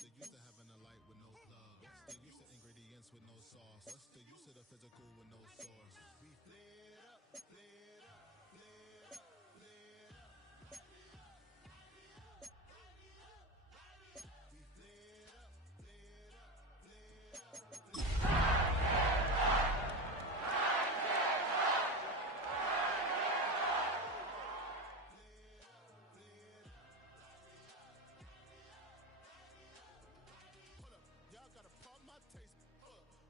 the use of having a light with no plug? What's the use of ingredients with no sauce? What's the use of the physical with no source? We flared up, flared up, flared up, flared up. We flared up, flared up, flared up. Y'all gotta pump my taste.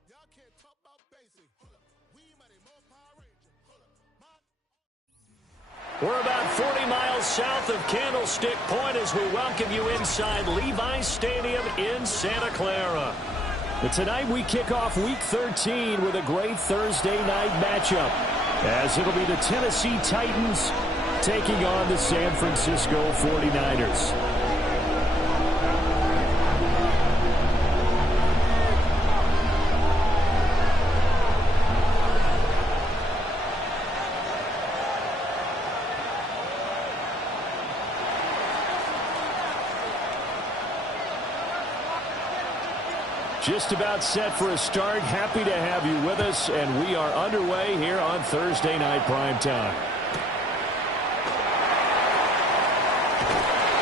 Y'all can't talk about basic. We mighty more Power Ranger. We're about 40 miles south of Candlestick Point as we welcome you inside Levi's Stadium in Santa Clara. But tonight we kick off Week 13 with a great Thursday night matchup, as it'll be the Tennessee Titans taking on the San Francisco 49ers. Just about set for a start. Happy to have you with us, and we are underway here on Thursday Night Primetime.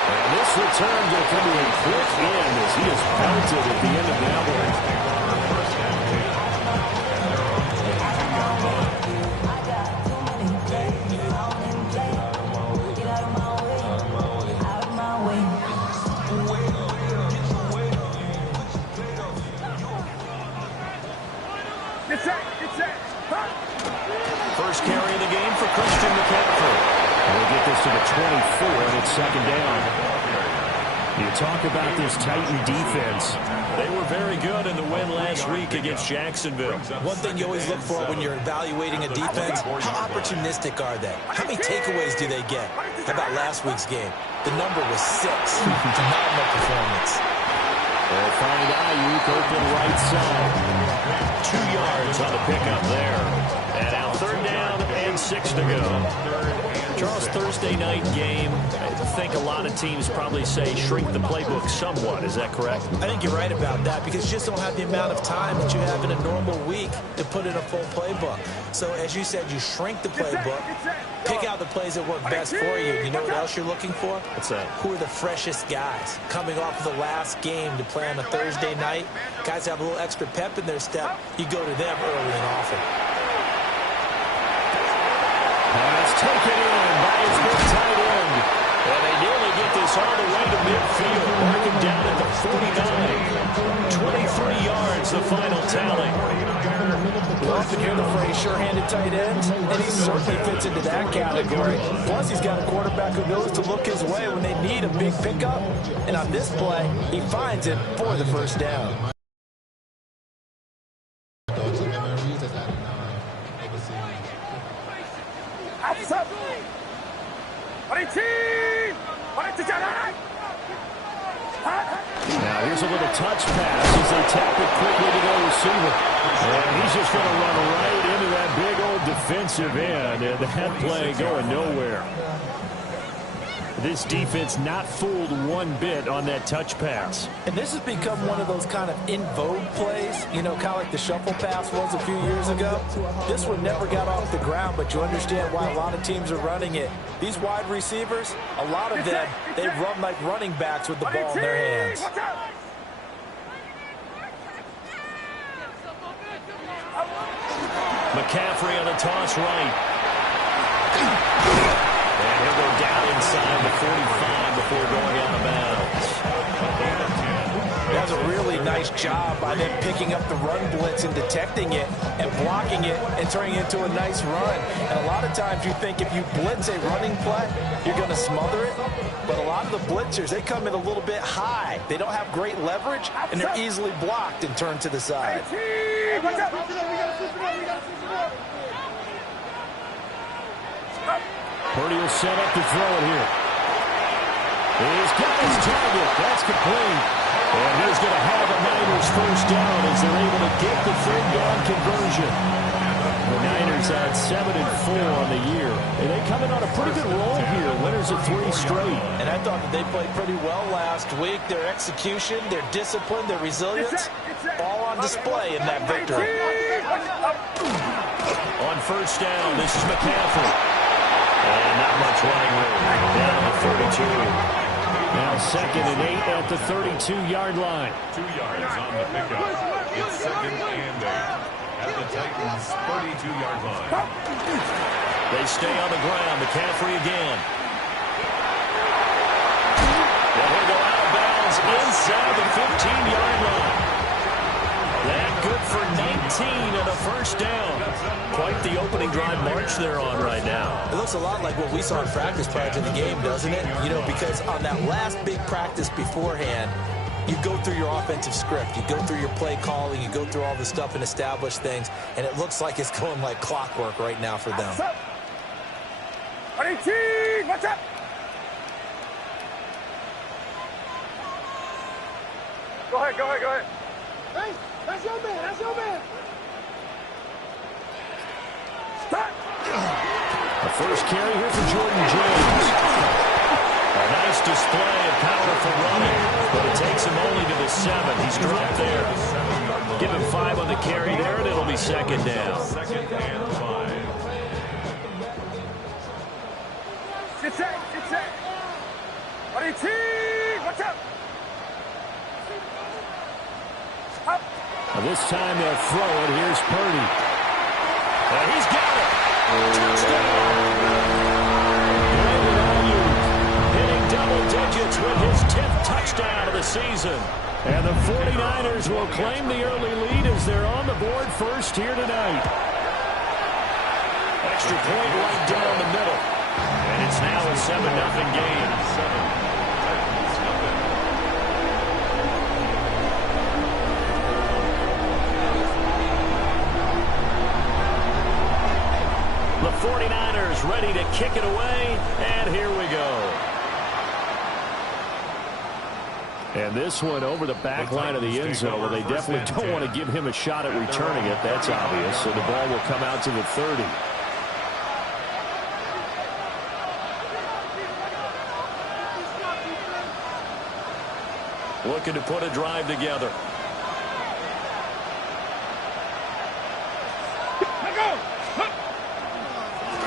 And this return will come to a quick end as he is pelted at the end of that one. First carry of the game for Christian McCaffrey. We'll get this to the 24, and it's second down. You talk about this Titan defense. They were very good in the win last week against Jacksonville. One thing you always look for when you're evaluating a defense, how opportunistic are they? How many takeaways do they get? How about last week's game? The number was 6. Phenomenal performance. They'll find Ayuk open right side. 2 yards on the pickup there. And now third down and 6 to go. Charles, Thursday night game, I think a lot of teams probably say shrink the playbook somewhat. Is that correct? I think you're right about that because you just don't have the amount of time that you have in a normal week to put in a full playbook. So as you said, you shrink the playbook, pick out the plays that work best for you. You know what else you're looking for? What's that? Who are the freshest guys coming off of the last game to play on a Thursday night? Guys have a little extra pep in their step. You go to them early and often. It's taken in by his good tight end. And they nearly get this all the way to midfield. Marking down at the 49. 23 yards, the final tally. You often hear the phrase sure-handed tight ends, and he certainly fits into that category. Plus, he's got a quarterback who knows to look his way when they need a big pickup. And on this play, he finds it for the first down. Now here's a little touch pass as they tap it quickly to the receiver. And he's just going to run right into that big old defensive end. And that play going nowhere. This defense not fooled one bit on that touch pass. And this has become one of those kind of in vogue plays, you know, kind of like the shuffle pass was a few years ago. This one never got off the ground, but you understand why a lot of teams are running it. These wide receivers, a lot of them, they run like running backs with the ball in their hands. McCaffrey on the toss right. And he'll go down inside the 45 before going out of bounds. That's a really nice job by them picking up the run blitz and detecting it and blocking it and turning it into a nice run. And a lot of times you think if you blitz a running play, you're going to smother it. But a lot of the blitzers, they come in a little bit high. They don't have great leverage, and they're easily blocked and turned to the side. Purdy will set up to throw it here. He's got his target. That's complete. And he's going to have a Niners first down as they're able to get the third down conversion. The Niners at 7-4 on the year. And they come in on a pretty good roll here. Winners of 3 straight. And I thought that they played pretty well last week. Their execution, their discipline, their resilience, all on display in that victory. On first down, this is McCaffrey. And not much running room. Down to 32. Now 2nd and 8 at the 32-yard line. 2 yards on the pickup. It's 2nd and 8 at the Titans' 32-yard line. They stay on the ground. McCaffrey again. And he'll go out of bounds inside the 15-yard line. That good for 19 and a first down. Quite the opening drive march they're on right now. It looks a lot like what we saw in practice prior to the game, doesn't it? You know, because on that last big practice beforehand, you go through your offensive script. You go through your play calling. You go through all the stuff and establish things. And it looks like it's going like clockwork right now for them. What's up? Go ahead. Hey, that's your man. Stop. The first carry here for Jordan James. A nice display of powerful running, but it takes him only to the 7. He's dropped there. Give him 5 on the carry there, and it'll be 2nd down. 2nd and 5. Sit set. What's up? This time they'll throw it. Here's Purdy. And he's got it. Touchdown. Brandon Ayuk hitting double digits with his 10th touchdown of the season. And the 49ers will claim the early lead as they're on the board first here tonight. Extra point right down the middle. And it's now a 7-0 game. 7. The 49ers ready to kick it away, and here we go. And this one over the back line of the end zone, where they definitely don't want to give him a shot at returning it. That's obvious. So the ball will come out to the 30. Looking to put a drive together.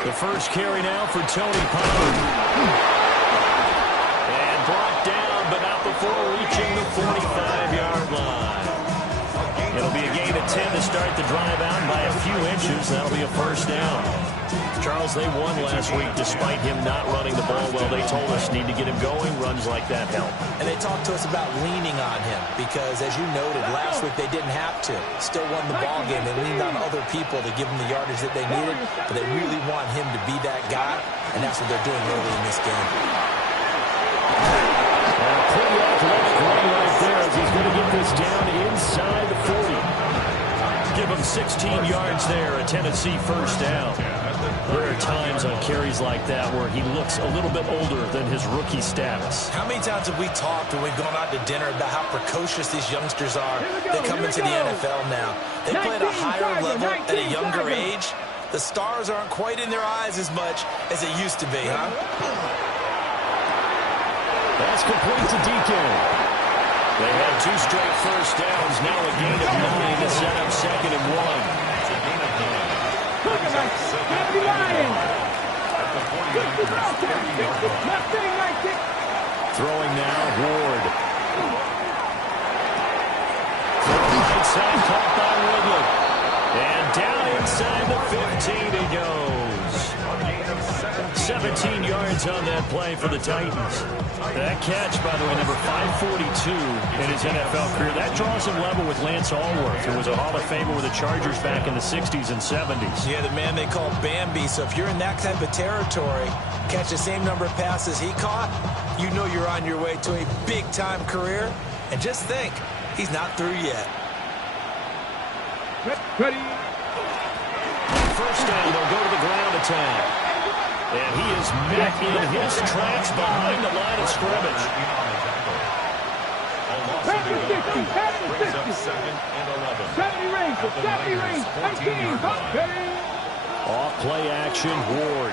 The first carry now for Tony Pollard. And brought down, but not before reaching the 45-yard line. It'll be a gain of 10 to start the drive out by a few inches. That'll be a first down. Charles, they won last week despite him not running the ball well. They told us need to get him going. Runs like that help. And they talked to us about leaning on him because, as you noted, last week they didn't have to. Still won the ball game. They leaned on other people to give them the yardage that they needed, but they really want him to be that guy, and that's what they're doing early in this game. Pretty athletic run right there as he's going to get this down inside the 40. Give him 16 yards there, a Tennessee first down. There are times on carries like that where he looks a little bit older than his rookie status. How many times have we talked when we've gone out to dinner about how precocious these youngsters are? They come into the NFL now. They play at a higher level at a younger age. The stars aren't quite in their eyes as much as it used to be, huh? That's complete to DK. They had 2 straight first downs. Now a gain of 9 to set up 2nd and 1. It's a gain of 9. Throwing now, Ward. Right side, caught by Ridley. And down inside the 15 he goes. 17 yards on that play for the Titans. That catch, by the way, number 542 in his NFL career. That draws him level with Lance Allworth, who was a Hall of Famer with the Chargers back in the 60s and 70s. Yeah, the man they call Bambi. So if you're in that type of territory, catch the same number of passes he caught, you know you're on your way to a big-time career. And just think, he's not through yet. Ready. First down, they'll go to the ground attack. And he is met in his tracks behind the line of scrimmage. Brings up 2nd and 11. 70 range, 19. Off play action, Ward.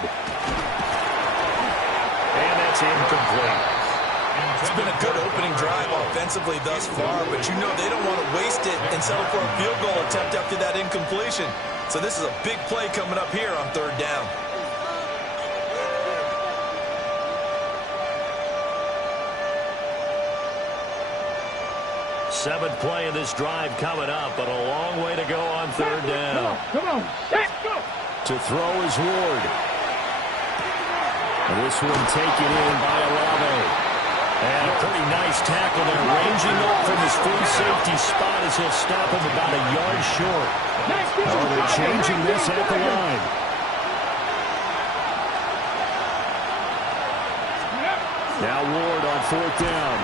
And that's incomplete. It's been a good opening drive offensively thus far, but you know they don't want to waste it and settle for a field goal attempt after that incompletion. So this is a big play coming up here on third down. Seventh play of this drive coming up, but a long way to go on third down. Come on. Let's go. To throw is Ward. And this one taken in by Olave. And a pretty nice tackle there, ranging up from his free safety spot as he'll stop him about a yard short. Oh, they're changing this at the line. Now Ward on fourth down.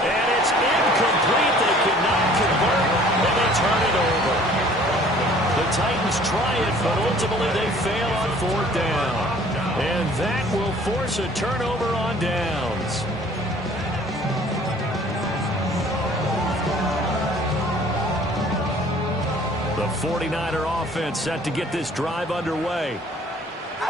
And it's incomplete. They cannot convert, and they turn it over. The Titans try it, but ultimately they fail on fourth down. And that will force a turnover on downs. The 49er offense set to get this drive underway.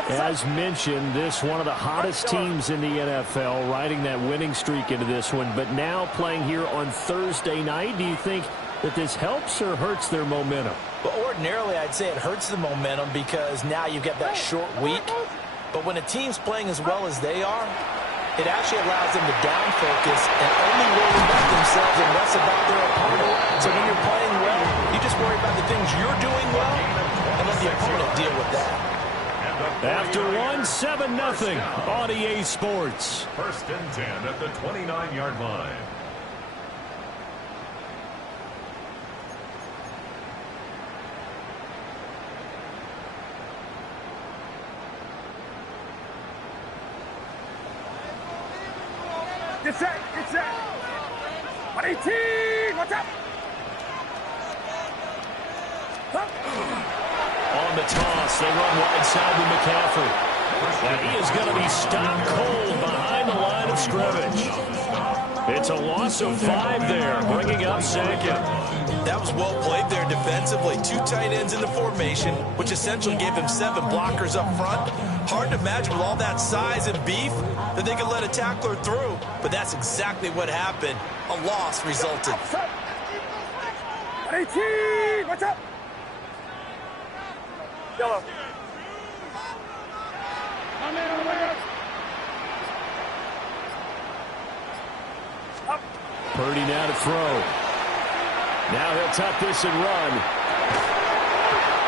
As mentioned, this one of the hottest teams in the NFL, riding that winning streak into this one, but now playing here on Thursday night. Do you think that this helps or hurts their momentum? Well, ordinarily, I'd say it hurts the momentum because now you get that short week. But when a team's playing as well as they are, it actually allows them to down focus and only worry about themselves and less about their opponent. So when you're playing well, you just worry about the things you're doing well and let the opponent deal with that. After one, 7-0 on EA Sports. First and 10 at the 29-yard line. Get set. Get set. 118. Watch out. On the toss, they run wide side with McCaffrey. And he is going to be stopped cold behind the line of scrimmage. It's a loss of 5 there, bringing up second. That was well played there defensively. 2 tight ends in the formation, which essentially gave them 7 blockers up front. Hard to imagine with all that size and beef that they could let a tackler through, but that's exactly what happened. A loss resulted. 118. Watch out. Yellow. My man on the way up. Purdy now to throw. Now he'll tuck this and run.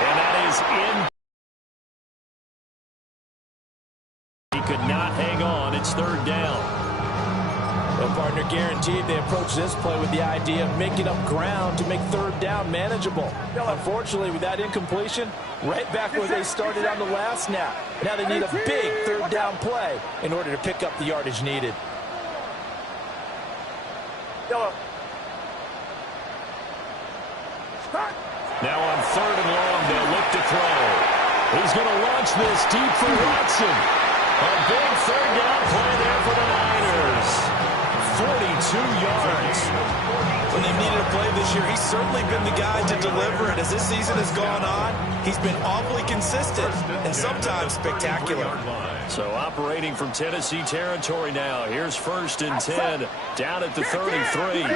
And that is in. He could not hang on. It's third down. Well, partner, guaranteed they approach this play with the idea of making up ground to make third down manageable. Unfortunately, with that incompletion, right back where they started on the last snap. Now they need a big third down play in order to pick up the yardage needed. Yellow. Now on third and long, they'll look to throw. He's going to launch this deep for Watson. A big third down play there for the Niners. 42 yards. When they've needed a play this year, he's certainly been the guy to deliver it. As this season has gone on, he's been awfully consistent and sometimes spectacular. So operating from Tennessee territory now. Here's first and 10 down at the 33.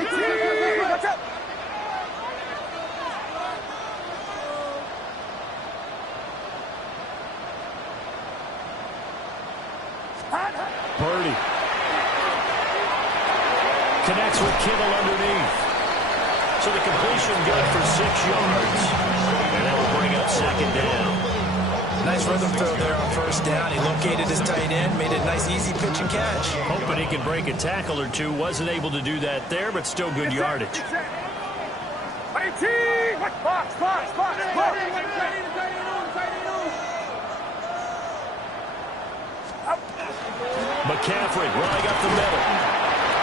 Purdy connects with Kittle underneath. So the completion good for 6 yards. And that will bring up second down. Nice rhythm throw there on first down. He located his tight end, made a nice easy pitch and catch. Hoping he can break a tackle or two. Wasn't able to do that there, but still good yardage. 18. Box. McCaffrey running up the middle.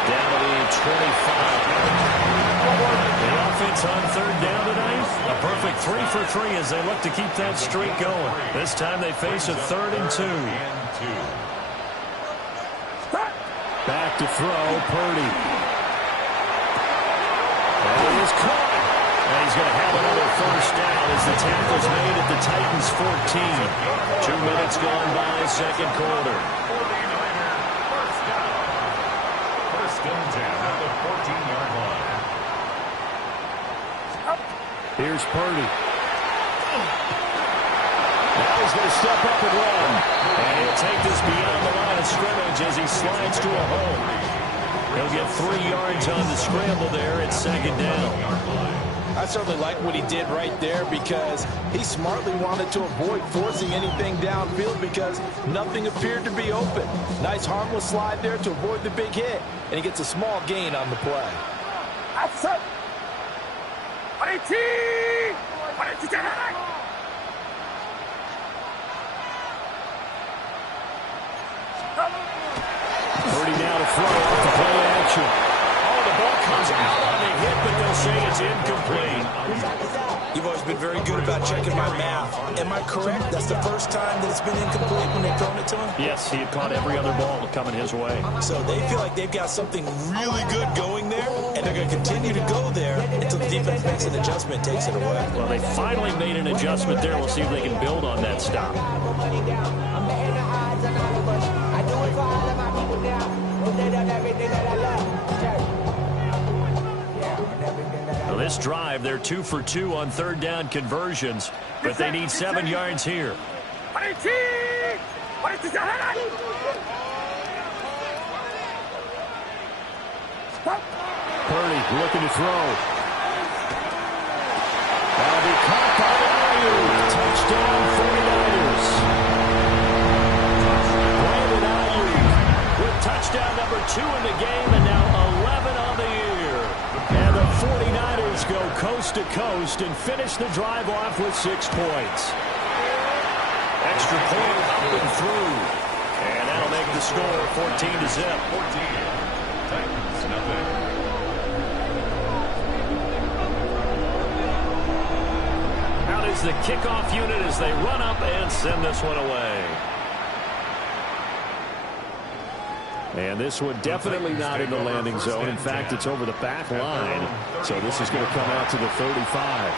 Down to the 25. The offense on third down tonight. A perfect 3 for 3 as they look to keep that streak going. This time they face a 3rd and 2. Back to throw, Purdy. And he is caught. And he's going to have another first down as the tackle's made at the Titans' 14. 2 minutes gone by, second quarter. 1st and 10 at the 14-yard line. Here's Purdy. Now he's going to step up and run. And he'll take this beyond the line of scrimmage as he slides to a hole. He'll get 3 yards on the scramble there at second down. I certainly like what he did right there because he smartly wanted to avoid forcing anything downfield because nothing appeared to be open. Nice harmless slide there to avoid the big hit, and he gets a small gain on the play. Outside. 22. Purdy now to throw off the play action. Oh, the ball comes out on the hit, but they'll say it's incomplete. You've always been very good about checking my math. Am I correct? That's the first time that it's been incomplete when they've thrown it to him? Yes, he had caught every other ball coming his way. So they feel like they've got something really good going there, and they're going to continue to go there until the defense makes an adjustment, takes it away. Well, they finally made an adjustment there. We'll see if they can build on that stop. Well, this drive, they're 2 for 2 on third down conversions, but they need 7 yards here. Purdy looking to throw. That'll be caught by Ayuk. Touchdown 49ers. Brandon Ayuk with touchdown number 2 in the game and now 11 on the year. And the 49ers go coast to coast and finish the drive off with 6 points. Extra point up and through. And that'll make the score 14-0. 14. Titans, nothing. Out is the kickoff unit as they run up and send this one away. And this one definitely not in the landing zone. In fact, it's over the back line. So this is going to come out to the 35.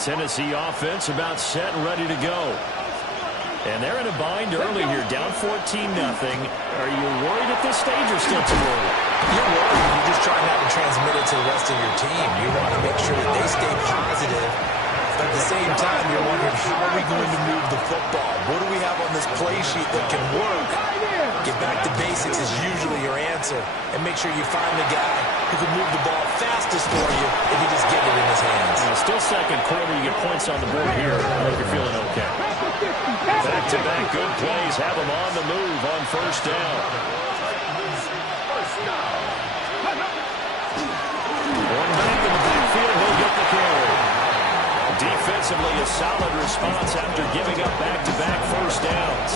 Tennessee offense about set and ready to go. And they're in a bind early here, down 14-0. Are you worried at this stage or still too early? You're worried. You're just trying not to transmit it to the rest of your team. You want to make sure that they stay positive. But at the same time, you're wondering, how are we going to move the football? What do we have on this play sheet that can work? Get back to basics is usually your answer. And make sure you find the guy who can move the ball fastest for you if you just get it in his hands. Still second quarter, you get points on the board here. I think you're feeling okay. Back-to-back good plays have them on the move on first down. One back in the backfield, he'll get the carry. Defensively, a solid response after giving up back-to-back first downs.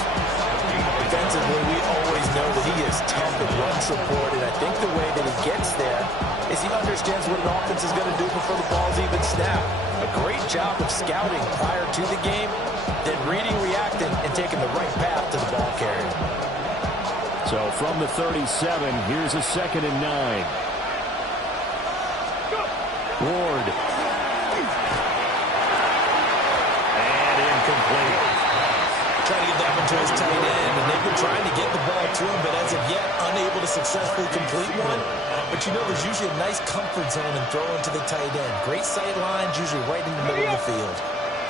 Defensively, we always know that he is tough and run support, and I think the way that he gets there is he understands what an offense is going to do before the ball's even snapped. A great job of scouting prior to the game, then reading, reacting, and taking the right path to the ball carrier. So from the 37, here's a 2nd and 9. Ward. And incomplete. Trying to get that one to his tight end, and they've been trying to get the ball to him, but as of yet, unable to successfully complete one. But you know, there's usually a nice comfort zone in throwing to the tight end. Great sight lines, usually right in the middle of the field.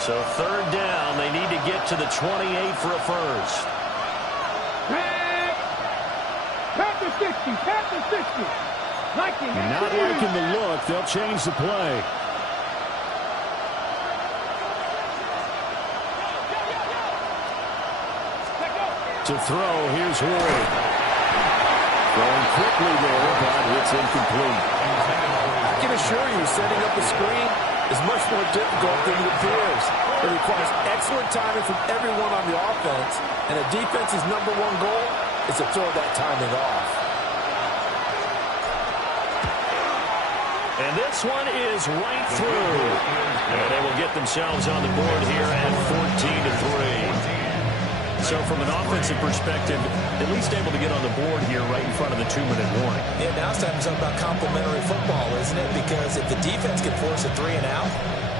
So third down, they need to get to the 28 for a first. Pass the 60. Pass the 60. Not liking the look. They'll change the play. To throw, here's Ward. Going quickly there, but it's incomplete. I can assure you, setting up a screen is much more difficult than it appears. It requires excellent timing from everyone on the offense, and a defense's #1 goal is to throw that timing off. And this one is right through. And they will get themselves on the board here at 14-3. So from an offensive perspective, at least able to get on the board here right in front of the 2-minute warning. Yeah, now it's time to talk about complementary football, isn't it? Because if the defense can force a 3 and out,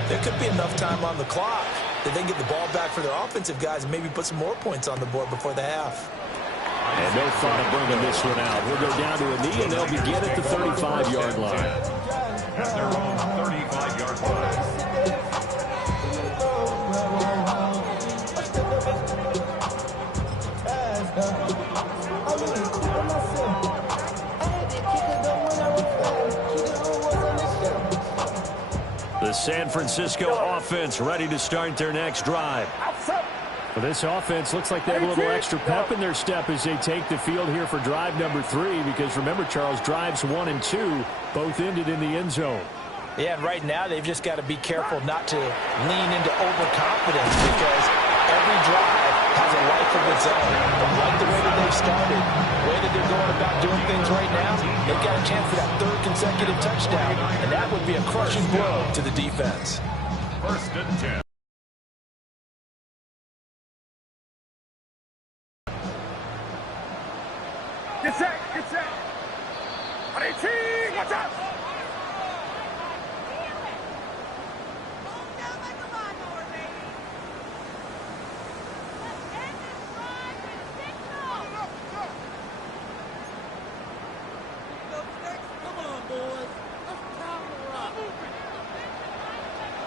there could be enough time on the clock that they can get the ball back for their offensive guys and maybe put some more points on the board before the half. And no thought of bringing this one out. We'll go down to a knee, and they'll begin at the 35-yard line. At their own 35-yard line. The San Francisco offense ready to start their next drive. For this offense, looks like they have a little extra pep in their step as they take the field here for drive number 3. Because remember, Charles, drives 1 and 2 both ended in the end zone. Yeah, and right now they've just got to be careful not to lean into overconfidence because every drive has a life of its own. But like the way that they've started, the way that they're going about doing things right now, they've got a chance for that 3rd consecutive touchdown, and that would be a crushing blow to the defense. 1st and 10. Get set, get set. 18, watch out.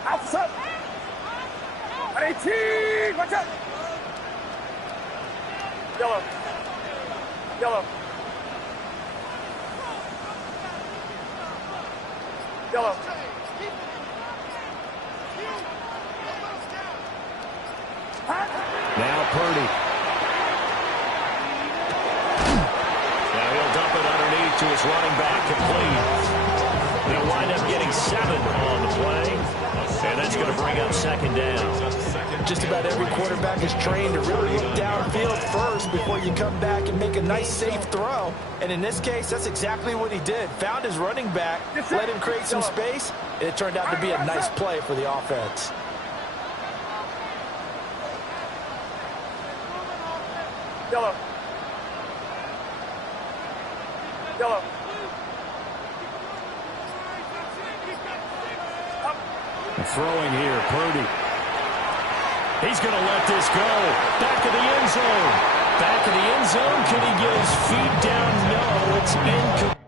Outside. 18, watch out. Yellow. Yellow. Yellow. Now Purdy. Now he'll dump it underneath to his running back, complete. They'll wind up getting 7 on the play, and that's going to bring up 2nd down. Just about every quarterback is trained to really look downfield first before you come back and make a nice, safe throw. And in this case, that's exactly what he did. Found his running back, let him create some space, and it turned out to be a nice play for the offense. Yellow. Yellow. Throwing here, Purdy. He's going to let this go. Back of the end zone. Back of the end zone. Can he get his feet down? No, it's incomplete.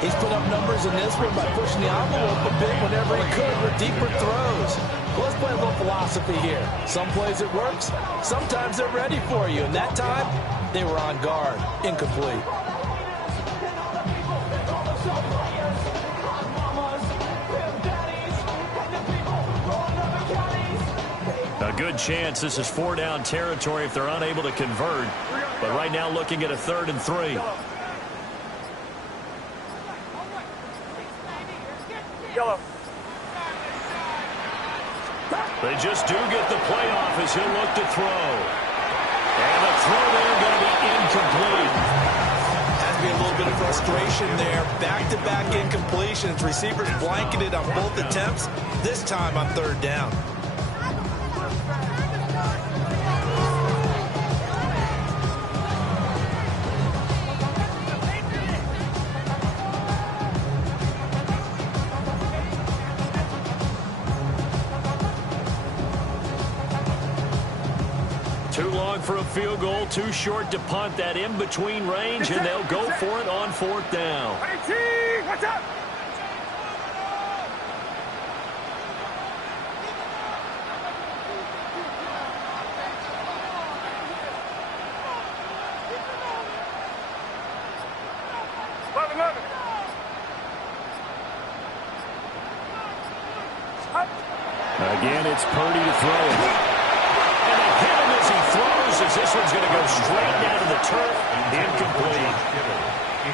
He's put up numbers in this one by pushing the envelope a bit whenever he could with deeper throws. Well, let's play a little philosophy here. Some plays it works. Sometimes they're ready for you. And that time, they were on guard. Incomplete. A good chance this is 4-down territory if they're unable to convert. But right now looking at a 3rd and 3. Yellow. They just do get the play off as he'll look to throw. And the throw there going to be incomplete. Has to be a little bit of frustration there. Back-to-back incompletions. Receivers blanketed on both attempts. This time on 3rd down. Too long for a field goal, too short to punt. That in-between range, and they'll go for it on 4th down. 18, watch out. Again, it's Purdy to throw it. And they hit him as he throws, as this one's going to go straight down to the turf. Incomplete.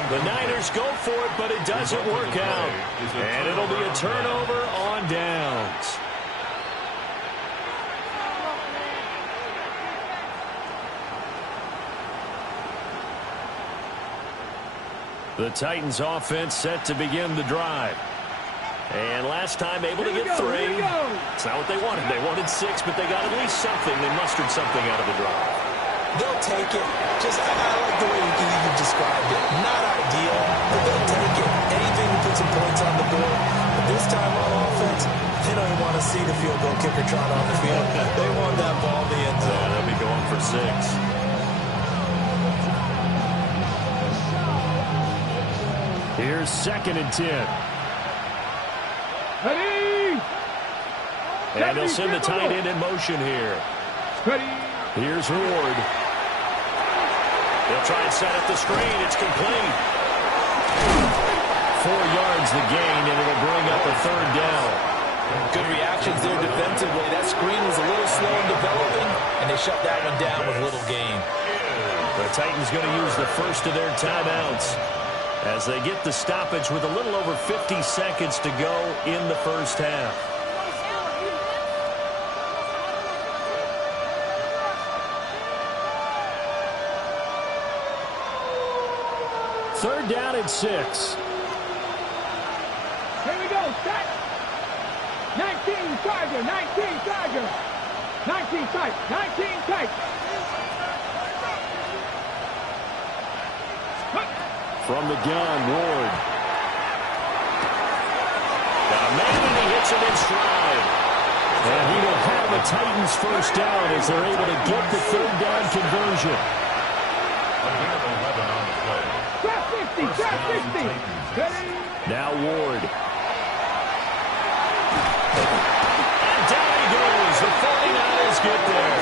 The Niners go for it, but it doesn't work out. And it'll be a turnover on downs. The Titans offense set to begin the drive. And last time able to get 3. It's not what they wanted. They wanted 6, but they got at least something. They mustered something out of the drive. They'll take it. Just, I like the way you described it. Not ideal, but they'll take it. Anything to put some points on the board. But this time on offense, they don't even want to see the field goal kicker trot on the field. They want that ball in the end zone. Yeah, they'll be going for 6. Here's 2nd and 10. Ready. And they'll send the tight end in motion here. Ready. Here's Ward. They'll try and set up the screen. It's complete. 4 yards the gain, and it'll bring up a 3rd down. Good reactions there defensively. That screen was a little slow in developing, and they shut that one down with little gain. The Titans going to use the first of their timeouts as they get the stoppage with a little over 50 seconds to go in the first half. Third down and 6. Here we go. Set. 19 Tiger. 19 Tiger. 19 tight. 19 tight. From the gun, Ward. Got a man, and he hits him in stride. And he will have the Titans first down as they're able to get the 3rd down conversion. Trap 50. Trap 50. Ready. Now Ward. And down he goes. The 49ers get there.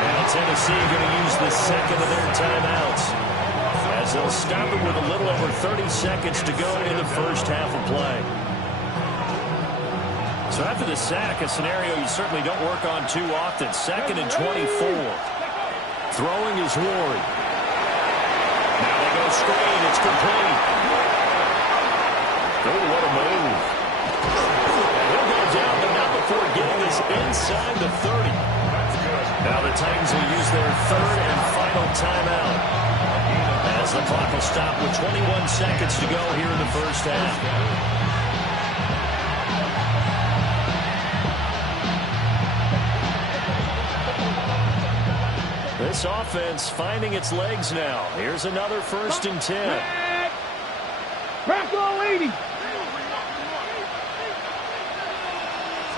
Now Tennessee going to use the second of their timeouts as they'll stop it with a little over 30 seconds to go in the first half of play. So after the sack, a scenario you certainly don't work on too often. 2nd and 24. Throwing is Ward. Now they go screen. It's complete. Oh, what a move. And he'll go down, but not before getting this inside the 30. Now the Titans will use their 3rd and final timeout as the clock will stop with 21 seconds to go here in the first half. This offense finding its legs now. Here's another 1st and 10. Crack all 80. Let's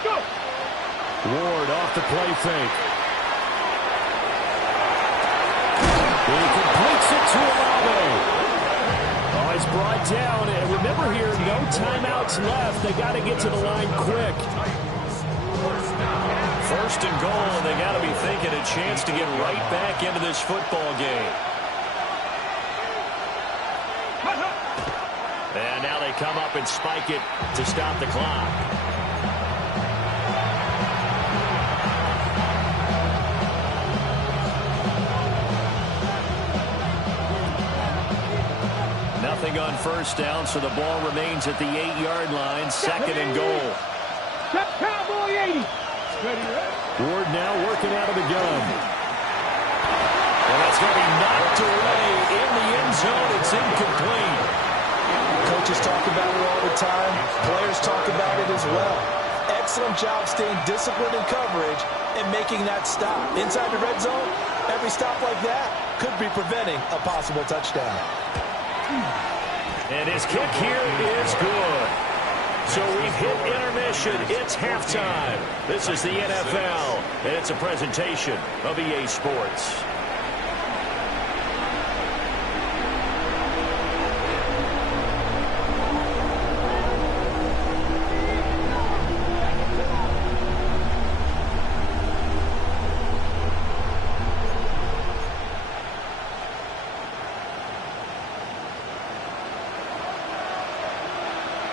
go. Ward off the play fake. He completes it to Olave. Oh, he's brought down. And remember here, no timeouts left. They got to get to the line quick. 1st and goal, and they got to be thinking a chance to get right back into this football game. And now they come up and spike it to stop the clock. Nothing on 1st down, so the ball remains at the 8-yard line. 2nd and goal. Step Cowboy 80. Ward now working out of the gun. And that's going to be knocked away in the end zone. It's incomplete. Coaches talk about it all the time. Players talk about it as well. Excellent job staying disciplined in coverage and making that stop. Inside the red zone, every stop like that could be preventing a possible touchdown. And his kick here is good. So we've hit intermission. It's halftime. This is the NFL, and it's a presentation of EA Sports.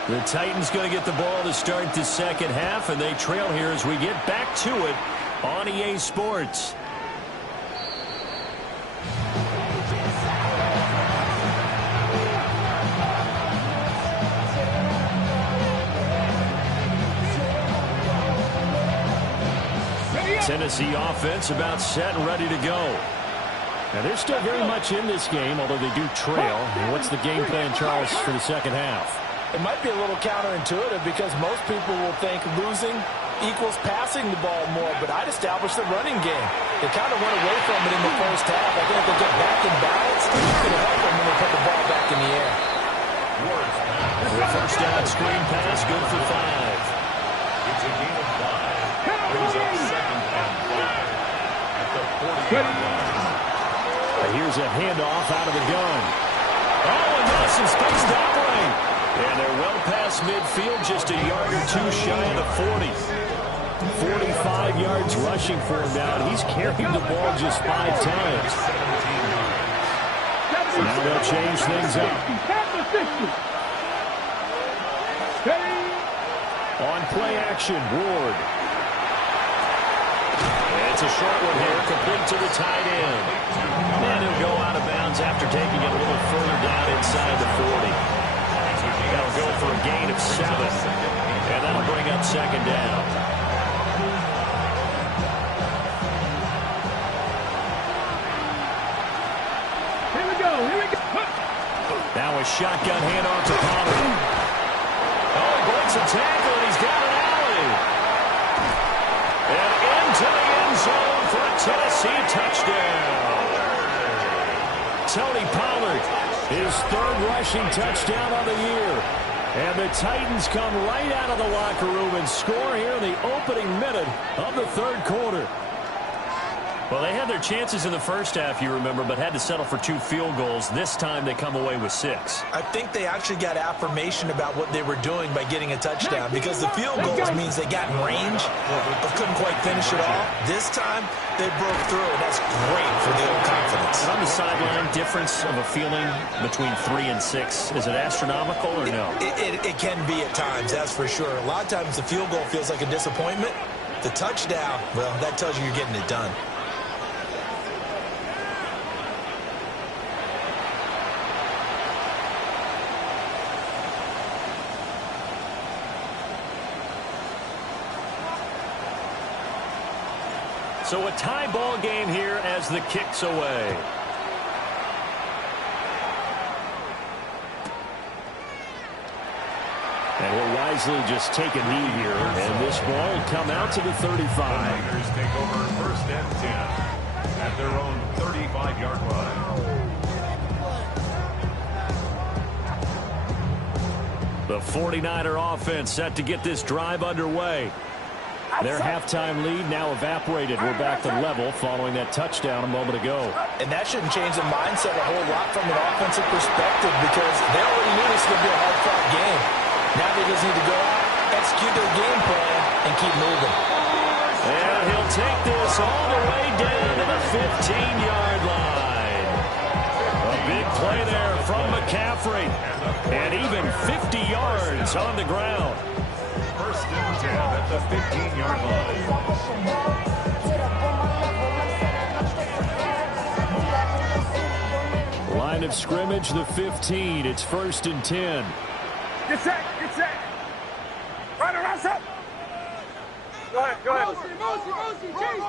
The Titans going to get the ball to start the second half, and they trail here as we get back to it on EA Sports. Tennessee offense about set and ready to go. Now they're still very much in this game, although they do trail. And what's the game plan, Charles, for the second half? It might be a little counterintuitive because most people will think losing equals passing the ball more, but I'd establish the running game. They kind of went away from it in the first half. I think if they get back in balance, it's going to help them when they put the ball back in the air. The first down screen pass, good for 5. It's a gain of 5. Brings up 2nd and 5 at the 40-yard line. Here's a handoff out of the gun. Oh, and now some space to operate. And they're well past midfield, just a yard or two shy of the 40. 45 yards rushing for him now. He's carried the ball just 5 times. Now they'll change things up. On play action, Ward. It's a short one here, complete to the tight end. And he'll go out of bounds after taking it a little further down inside the 40. That'll go for a gain of 7. And that'll bring up 2nd down. Here we go. Now a shotgun handoff to Pollard. Oh, he breaks a tackle, and he's got an alley. And into the end zone for a Tennessee touchdown. Tony Pollard, his 3rd rushing touchdown of the year. And the Titans come right out of the locker room and score here in the opening minute of the 3rd quarter. Well, they had their chances in the first half, you remember, but had to settle for 2 field goals. This time they come away with 6. I think they actually got affirmation about what they were doing by getting a touchdown because the field goals means they got in range but couldn't quite finish it off. This time, they broke through, and that's great for the old confidence. And on the sideline, difference of a feeling between 3 and 6, is it astronomical or no? It can be at times, that's for sure. A lot of times the field goal feels like a disappointment. The touchdown, well, that tells you you're getting it done. So a tie ball game here as the kick's away. And he'll wisely just take a knee here. And this ball will come out to the 35. The Niners take over 1st and 10 at their own 35-yard line. The 49er offense set to get this drive underway. Their halftime lead now evaporated. We're back to level following that touchdown a moment ago. And that shouldn't change the mindset a whole lot from an offensive perspective because they already knew this was going to be a hard-fought game. Now they just need to go out, execute their game plan, and keep moving. And he'll take this all the way down to the 15-yard line. A big play there from McCaffrey. And even 50 yards on the ground. 1st and 10 at the 15-yard line. Line of scrimmage, the 15. It's 1st and 10. Get set. Right around up. Go ahead. Moosey, Chase,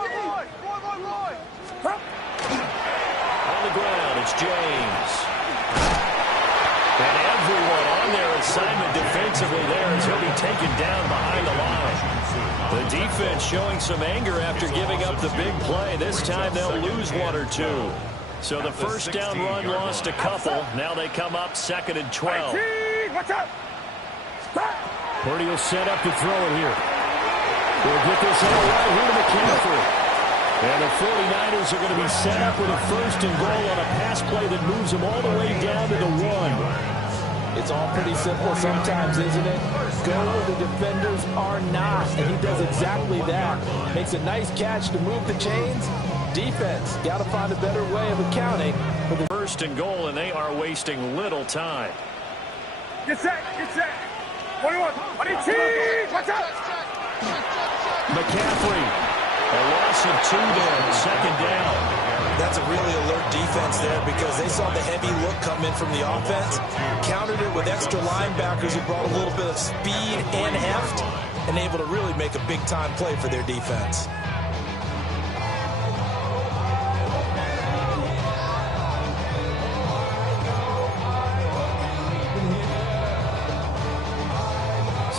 On the ground, it's James. And everyone on their assignment defensively there as he'll be taken down behind the line. The defense showing some anger after giving up the big play. This time they'll lose 1 or 2. So the first down run lost a couple. Now they come up 2nd and 12. Watch out. Purdy will set up to throw it here. We'll get this all right here to McCaffrey. And the 49ers are going to be set up with a 1st and goal on a pass play that moves them all the way down to the 1. It's all pretty simple sometimes, isn't it? Go where the defenders are not, and he does exactly that. Makes a nice catch to move the chains. Defense, got to find a better way of accounting for the 1st and goal, and they are wasting little time. Get set. 21. Watch out. McCaffrey, a loss of 2 there, 2nd down. That's a really alert defense there because they saw the heavy look come in from the offense, countered it with extra linebackers who brought a little bit of speed and heft, and able to really make a big-time play for their defense.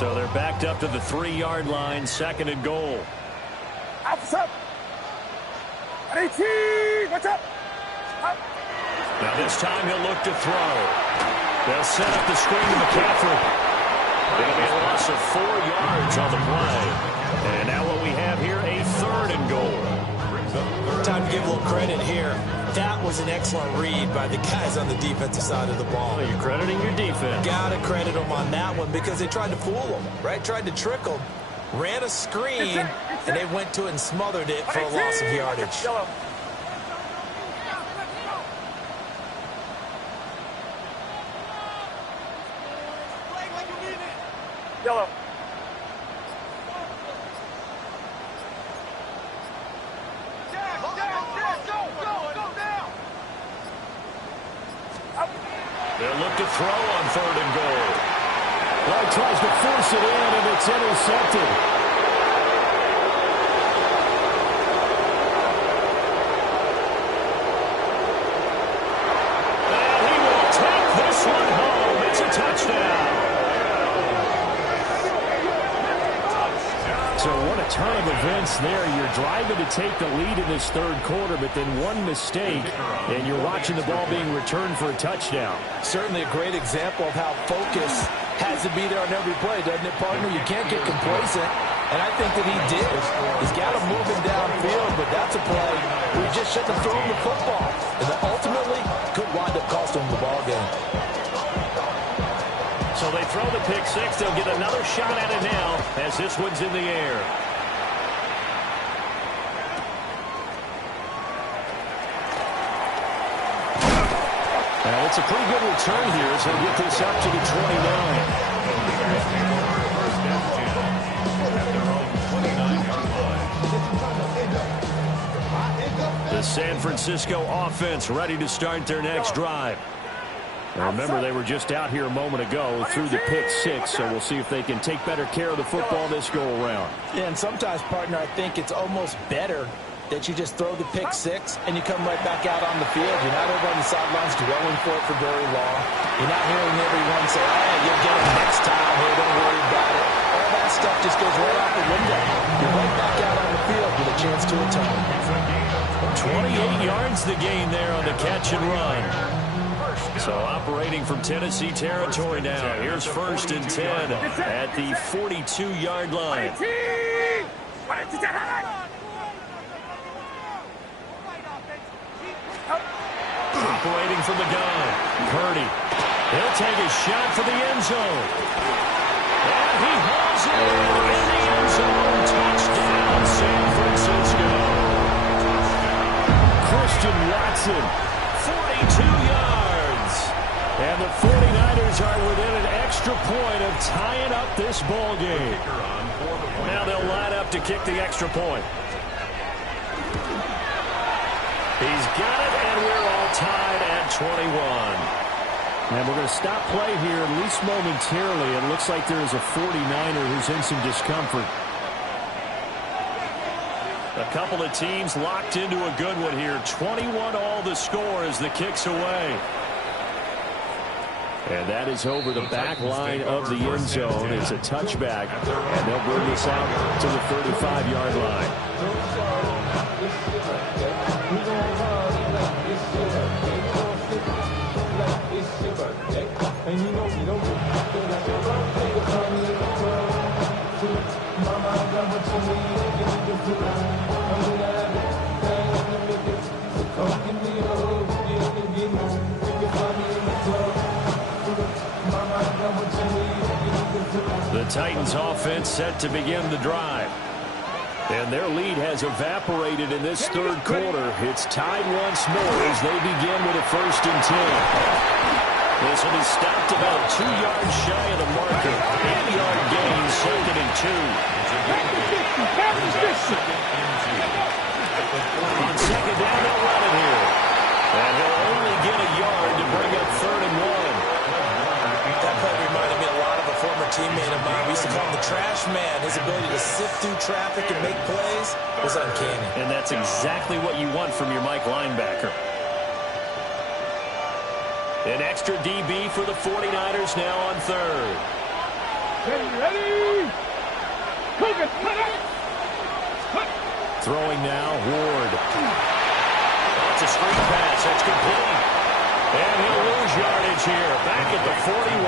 So they're backed up to the 3-yard line, 2nd and goal. What's up? What's up? Now this time he'll look to throw. They'll set up the screen to McCaffrey. It'll be a loss of 4 yards on the play. And now what we have here, a 3rd and goal. Time to give a little credit here. That was an excellent read by the guys on the defensive side of the ball. Well, you're crediting your defense. Gotta credit them on that one because they tried to fool them, right? Tried to trick them. Ran a screen, and they went to it and smothered it for a loss of yardage. Yellow. They'll look to throw on 3rd and goal. Well, he tries to force it in, and it's intercepted. And he will take this one home. It's a touchdown. So what a turn of events there. You're driving to take the lead in this 3rd quarter, but then one mistake, and you're watching the ball being returned for a touchdown. Certainly a great example of how focus has to be there on every play, doesn't it, partner? You can't get complacent, and I think that he did. He's got him moving downfield, but that's a play where he just shouldn't have thrown the football, and that ultimately could wind up costing him the ball game. So they throw the pick 6. They'll get another shot at it now as this one's in the air. Now, it's a pretty good return here as they get this up to the 29. The San Francisco offense ready to start their next drive. Now remember, they were just out here a moment ago through the pick 6, so we'll see if they can take better care of the football this go-around. Yeah, and sometimes, partner, I think it's almost better that you just throw the pick 6 and you come right back out on the field. You're not over on the sidelines dwelling for it for very long. You're not hearing everyone say, hey, you'll get it next time. Hey, don't worry about it. All that stuff just goes right out the window. You're right back out on the field with a chance to atone. 28 yards the gain there on the catch and run. So operating from Tennessee territory now. Here's 1st and 10 at the 42-yard line. Operating from the gun. Purdy. He'll take a shot for the end zone. And he hauls it in the end zone. Touchdown, San Francisco. Christian Watson. 42 yards. And the 49ers are within an extra point of tying up this ball game. Now they'll line up to kick the extra point. He's got it, and we're all tied at 21. And we're going to stop play here, at least momentarily. It looks like there is a 49er who's in some discomfort. A couple of teams locked into a good one here. 21 all the score as the kick's away. And that is over the back line of the end zone. It's a touchback, and they'll bring this out to the 35-yard line. The Titans offense set to begin the drive. And their lead has evaporated in this 3rd quarter. It's tied once more as they begin with a 1st and 10. This will be stopped about 2 yards shy of the marker. 8-yard gain, 2nd and 2. On 2nd down, they'll run it here. And he'll only get a yard to bring up 3rd and 1. That play reminded me a lot of a former teammate of mine. We used to call him the trash man. His ability to sift through traffic and make plays was uncanny. And that's exactly what you want from your Mike linebacker. An extra DB for the 49ers now on 3rd. Ready. Cougars, cut it. Throwing now, Ward. It's a screen pass. That's complete. And he'll lose yardage here. Back at the 41.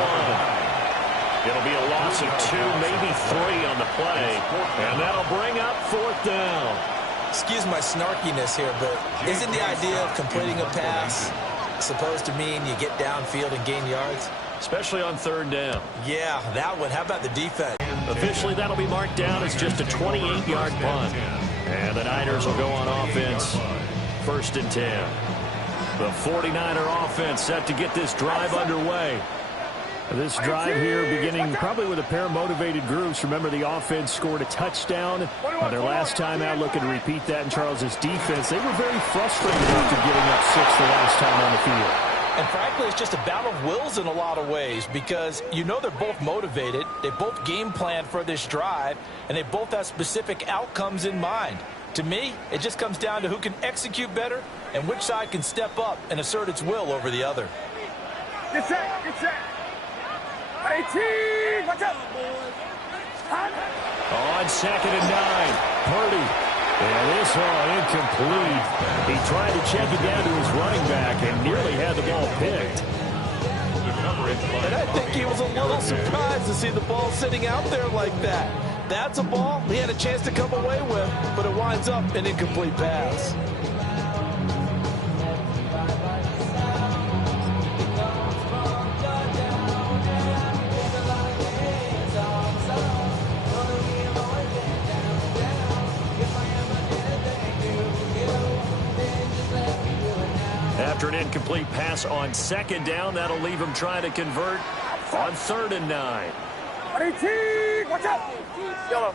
It'll be a loss of 2, maybe 3 on the play. And that'll bring up 4th down. Excuse my snarkiness here, but isn't the idea of completing a pass supposed to mean you get downfield and gain yards? Especially on 3rd down. Yeah, that one. How about the defense? Officially, that'll be marked down as just a 28-yard punt. And the Niners will go on offense. 1st and 10. The 49er offense set to get this drive underway. This drive here beginning probably with a pair of motivated groups. Remember, the offense scored a touchdown on their last time out, looking to repeat that in Charles' defense. They were very frustrated after getting up 6 the last time on the field. And frankly, it's just a battle of wills in a lot of ways because you know they're both motivated. They both game plan for this drive, and they both have specific outcomes in mind. To me, it just comes down to who can execute better and which side can step up and assert its will over the other. Get set, get set. 18, watch out. On 2nd and 9, Purdy. And this one incomplete. He tried to check it down to his running back and nearly had the ball picked. And I think he was a little surprised to see the ball sitting out there like that. That's a ball he had a chance to come away with, but it winds up an incomplete pass. After an incomplete pass on 2nd down, that'll leave him trying to convert on 3rd and 9. 18, watch out. Yellow.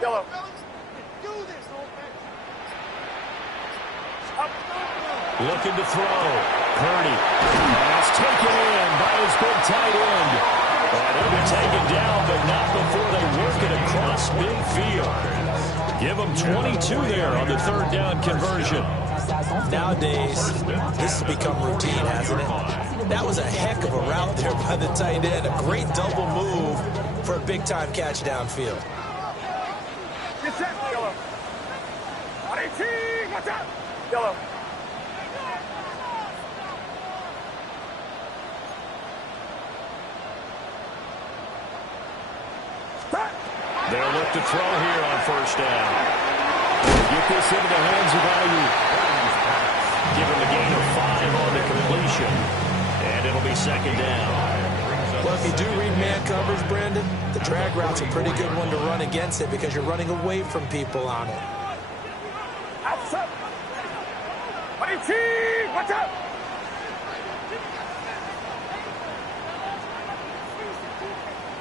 Yellow. Looking to throw. Purdy. That's taken in by his big tight end. And he'll be taken down, but not before they work it across midfield. Give him 22 there on the 3rd down conversion. Nowadays, this has become routine, hasn't it? That was a heck of a route there by the tight end. A great double move for a big-time catch downfield. Get set, yellow. 18, watch out. Yellow. They'll look to throw here on 1st down. Get this into the hands of Ayuk. Give him a gain of 5 on the completion. And it'll be 2nd down. Well, if you do read man coverage, Brandon, the drag route's a pretty good one to run against it because you're running away from people on it. Outside. 18, watch out.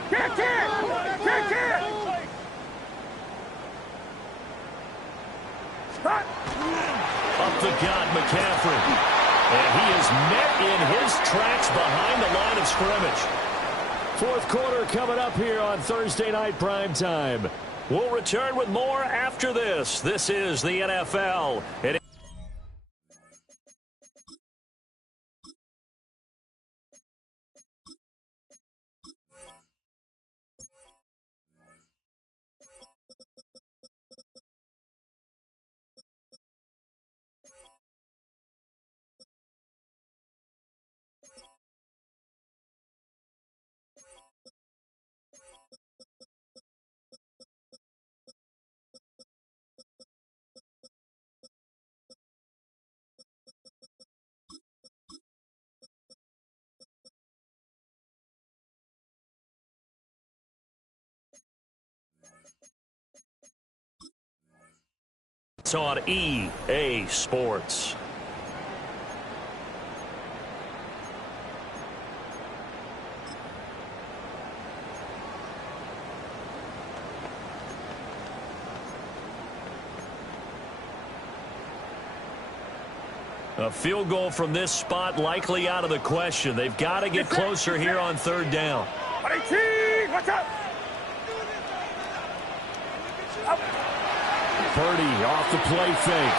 Get it. Get it. Up the gut, McCaffrey. And he is met in his tracks behind the line of scrimmage. 4th quarter coming up here on Thursday Night Primetime. We'll return with more after this. This is the NFL. It's on EA Sports. A field goal from this spot likely out of the question. They've got to get closer here on 3rd down. 18, watch out. Purdy off the play fake.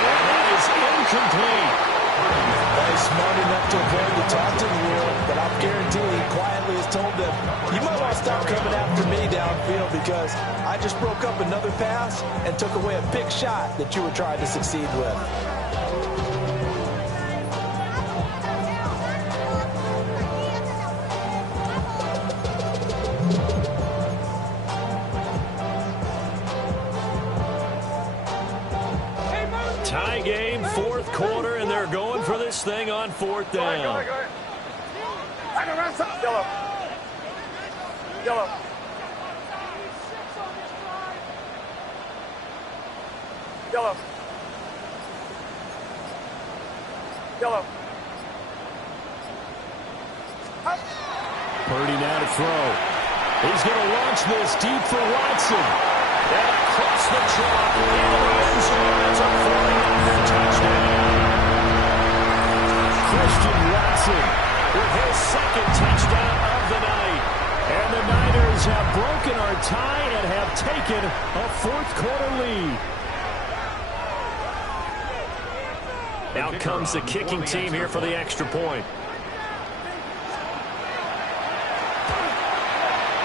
And that is incomplete. Well, he's smart enough to avoid the taunting rule, but I'll guarantee he quietly is told them, you might want to stop coming after me downfield because I just broke up another pass and took away a big shot that you were trying to succeed with. Tie game, fourth quarter, and they're going for this thing on fourth down. Go ahead. Yellow. Yellow. Yellow. Yellow. Purdy now to throw. He's going to launch this deep for Watson. And across the chalk into the end zone. It's a 40-yard touchdown. Christian Watson with his second touchdown of the night. And the Niners have broken our tie and have taken a fourth quarter lead. Out comes the kicking team here for the extra point.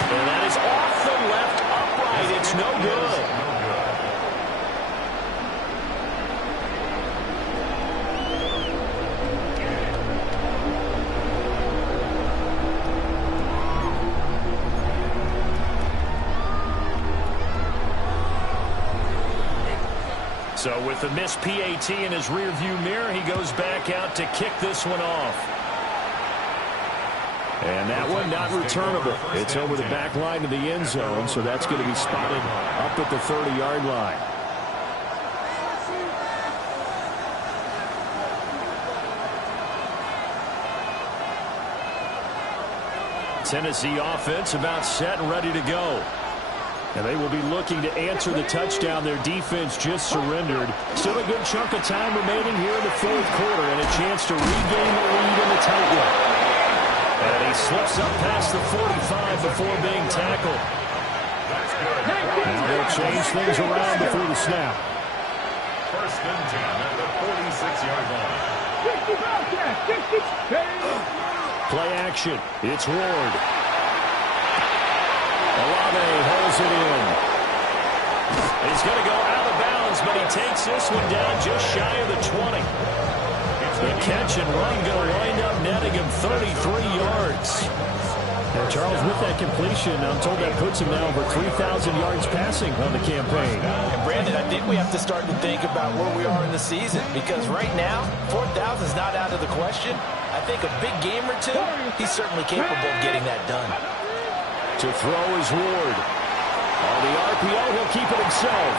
And that is off the left upright. It's no good. So with the missed PAT in his rearview mirror, he goes back out to kick this one off. And that one not returnable. It's over the back line of the end zone, so that's going to be spotted up at the 30-yard line. Tennessee offense about set and ready to go. And they will be looking to answer the touchdown their defense just surrendered. Still a good chunk of time remaining here in the fourth quarter and a chance to regain the lead in the tightrope. And he slips up past the 45 before being tackled. And they'll change things around before the snap. First and 10 at the 46-yard line. Play action. It's Ward. Olave holds it in. He's going to go out of bounds, but he takes this one down just shy of the 20. The catch and run going to wind up netting him 33 yards. And Charles, with that completion, I'm told that puts him now over 3,000 yards passing on the campaign. And Brandon, I think we have to start to think about where we are in the season because right now, 4,000 is not out of the question. I think a big game or two, he's certainly capable of getting that done. To throw is Ward. On the RPO, he'll keep it himself.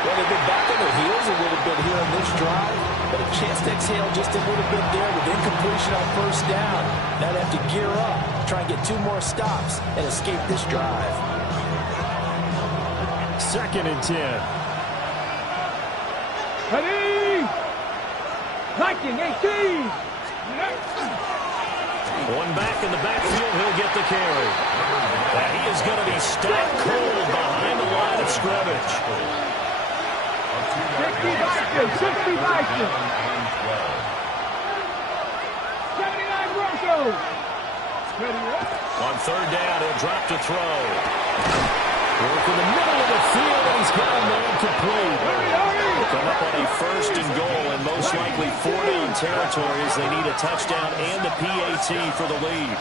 Well, they've been back on their heels a little bit here on this drive, but a chance to exhale just a little bit there with incompletion on first down. Now they have to gear up, try and get 2 more stops, and escape this drive. Second and 10. Ready! 19, 18! One back in the backfield, he'll get the carry. And he is going to be stopped cold behind the line of scrimmage. 60 Vikings. 79 Broncos. On third down, he'll drop to throw. Work in the middle of the field, and he's got a man complete. Come up on a first and goal, and most likely 4-down territory as they need a touchdown and the PAT for the lead.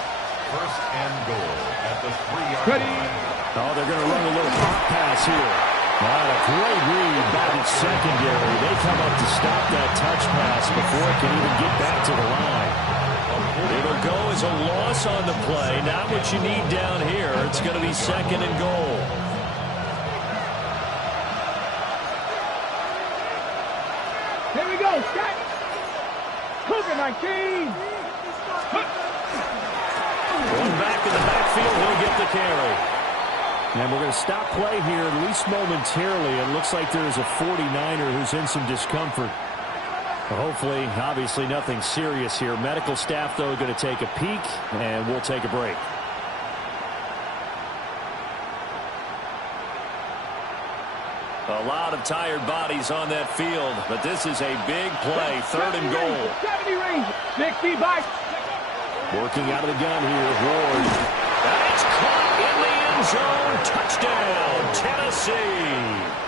First and goal at the 3-yard line. Oh, they're going to run a little pop pass here. A great read by the secondary. They come up to stop that touch pass before it can even get back to the line. It'll go as a loss on the play. Not what you need down here. It's going to be second and goal. Here we go, Scott. Cougar 19. One back in the backfield, he'll get the carry. And we're going to stop play here, at least momentarily. It looks like there's a 49er who's in some discomfort. Hopefully, obviously nothing serious here. Medical staff, though, going to take a peek, and we'll take a break. A lot of tired bodies on that field, but this is a big play, third and goal. 70 range, 60 Vikings. Working out of the gun here, Ward. And it's caught in the end zone. Touchdown, Tennessee.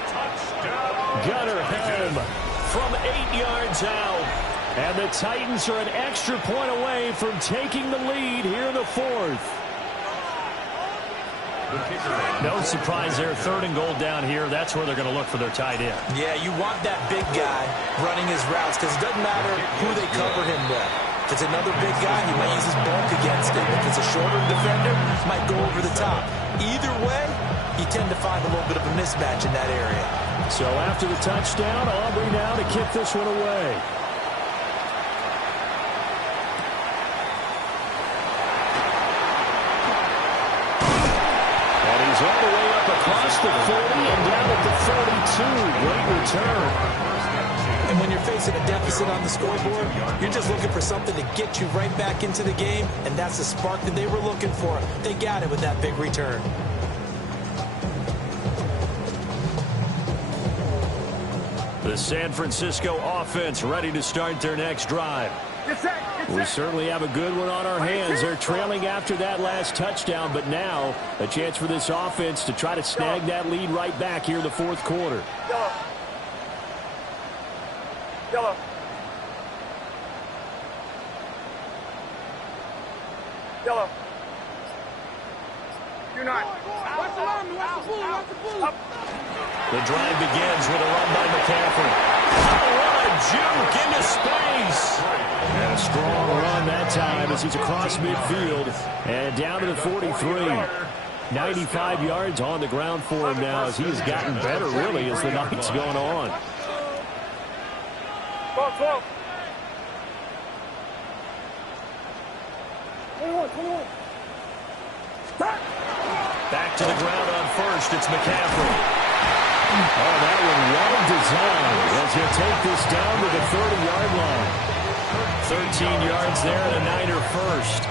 Touchdown. Gunner Helm from 8 yards out. And the Titans are an extra point away from taking the lead here in the fourth. No surprise there. 3rd and goal down here. That's where they're going to look for their tight end. Yeah, you want that big guy running his routes because it doesn't matter who they cover him with. If it's another big guy, he might use his bulk against him. If it's a shorter defender, he might go over the top. Either way, you tend to find a little bit of a mismatch in that area. So after the touchdown, Aubrey now to kick this one away. All the way up across the 40 and down at the 42. Great return. And when you're facing a deficit on the scoreboard, you're just looking for something to get you right back into the game, and that's the spark that they were looking for. They got it with that big return. The San Francisco offense ready to start their next drive. We certainly have a good one on our hands. They're trailing after that last touchdown, but now a chance for this offense to try to snag that lead right back here in the fourth quarter. Yellow. Yellow. You're not. Watch the line. Watch the bull. Watch the bull. The drive begins with a run by McCaffrey. Oh, what a juke into space. And a strong run that time as he's across midfield and down to the 43. 95 yards on the ground for him now as he has gotten better, really, as the night's going on. 12. 21. Back to the ground on first. It's McCaffrey. Oh, that one well designed as he'll take this down to the 30-yard line. 13 yards there and a Niner first.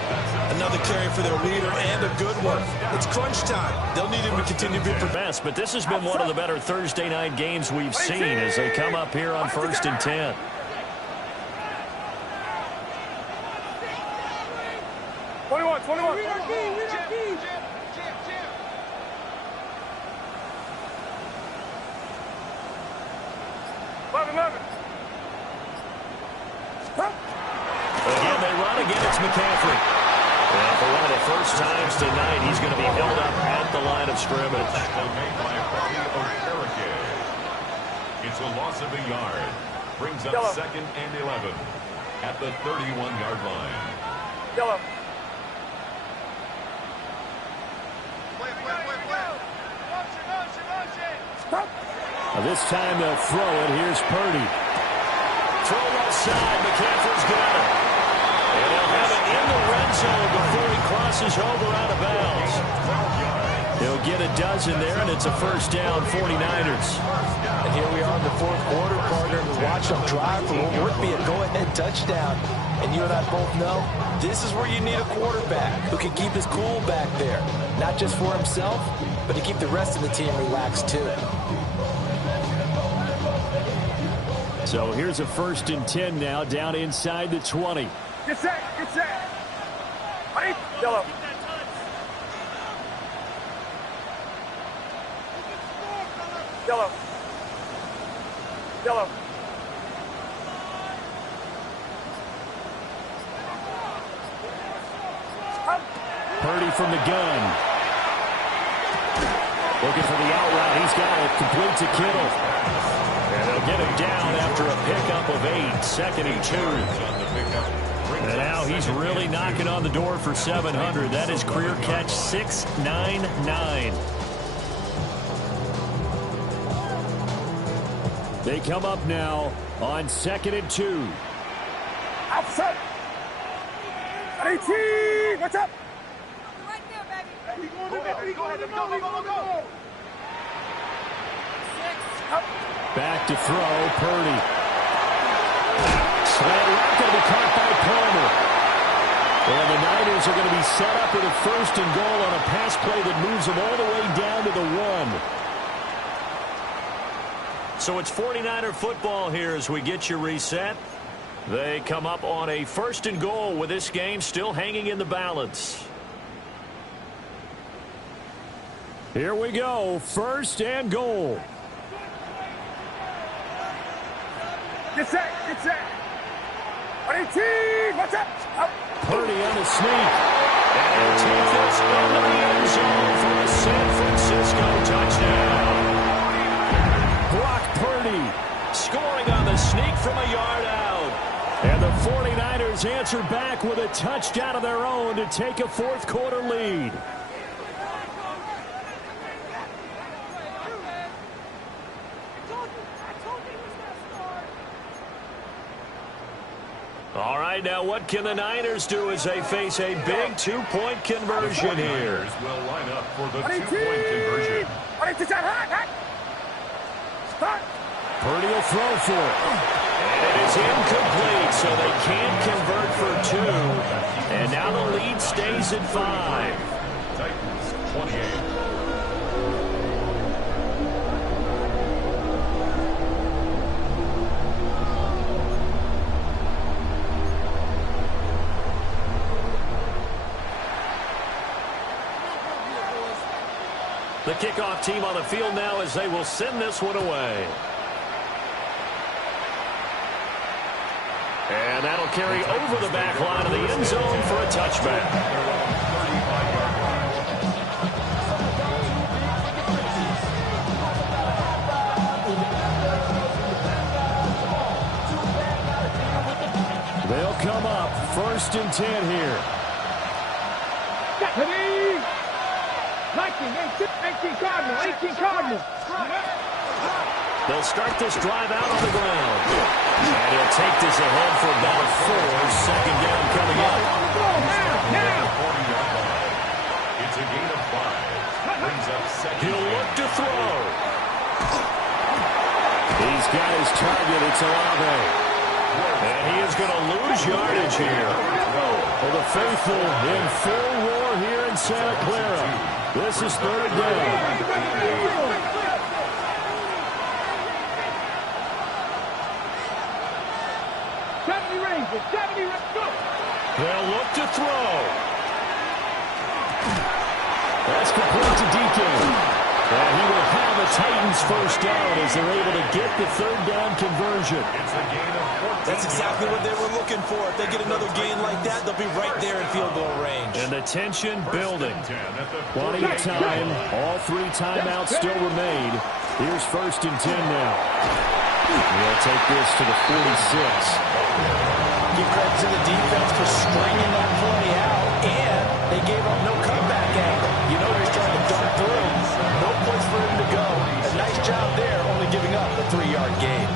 Another carry for their leader and a good one. It's crunch time. They'll need him to continue to be best, but this has been one of the better Thursday night games we've seen as they come up here on 1st and 10. Again, they run. Again, it's McCaffrey. And for one of the first times tonight, he's going to be held up at the line of scrimmage. It's a loss of a yard. Brings up 2nd and 11 at the 31-yard line. Yellow. This time they'll throw it. Here's Purdy. Throw left side. McCaffrey's got it. And he'll have it in the red zone before he crosses over out of bounds. He'll get a dozen there, and it's a first down, 49ers. And here we are in the fourth quarter, partner. We watch them drive for what would be a go-ahead touchdown. And you and I both know this is where you need a quarterback who can keep his cool back there. Not just for himself, but to keep the rest of the team relaxed too. So here's a 1st and 10 now, down inside the 20. Get set. Yellow. Purdy from the gun. Looking for the out route. He's got it. Complete to Kittle. And they'll get him down after a pickup of 8. 2nd and 2. And now he's really knocking on the door for 700. That is career catch 699. They come up now on 2nd and 2. Outside. 18. What's up? Right there, baby. Go. Back to throw, Purdy. Slant route going to be caught by Palmer. And the Niners are going to be set up with a 1st and goal on a pass play that moves them all the way down to the 1. So it's 49er football here as we get you reset. They come up on a 1st and goal with this game still hanging in the balance. Here we go. 1st and goal. Get set. Get set. 18. What's up? Up. Purdy on the sneak. And he'll take this into the end zone for a San Francisco touchdown. Brock Purdy Scoring on the sneak from a yard out. and the 49ers answer back with a touchdown of their own to take a 4th quarter lead. All right, now what can the Niners do as they face a big 2-point conversion here? Will line up for the 2-point conversion. Start. Purdy will throw for it. And it is incomplete, so they can't convert for 2. And now the lead stays at 5. Titans 28. The kickoff team on the field now as they will send this one away. And that'll carry over the back line of the end zone for a touchback. They'll come up 1st and 10 here. 18 Cardinal. 18 Cardinal. They'll start this drive out on the ground. And he'll take this ahead for about 4. 2nd down coming up. Now. It's a gain of 5. Brings up 2nd. He'll look to throw. He's got his target. It's Olave. And he is going to lose yardage here. For the faithful in full roar here in Santa Clara. This is 3rd down. 70 Rangers. 70 Rangers. Go. They'll look to throw. That's complete to DK. And he will have a Titans 1st down as they're able to get the 3rd down conversion. It's a gain of 14. That's exactly what they were looking for. If they get another gain like that, they'll be right there in field goal range. And the tension building. Plenty of time. All 3 timeouts still remain. Here's 1st and 10 now. He'll take this to the 46. Give credit to the defense for stringing that play out, and they gave up no comeback angle. You know he's trying to dart through. No place for him to go. A nice job there, only giving up a 3-yard gain.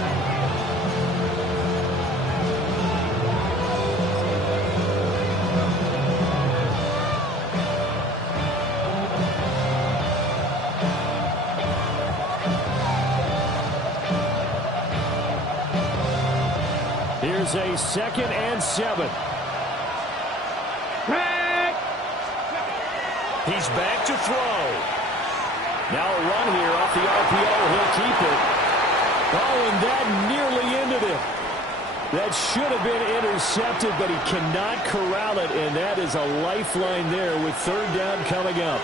Here's a 2nd and 7. He's back to throw. Now a run here off the RPO. He'll keep it. Oh, and that nearly ended it. That should have been intercepted, but he cannot corral it, and that is a lifeline there with 3rd down coming up.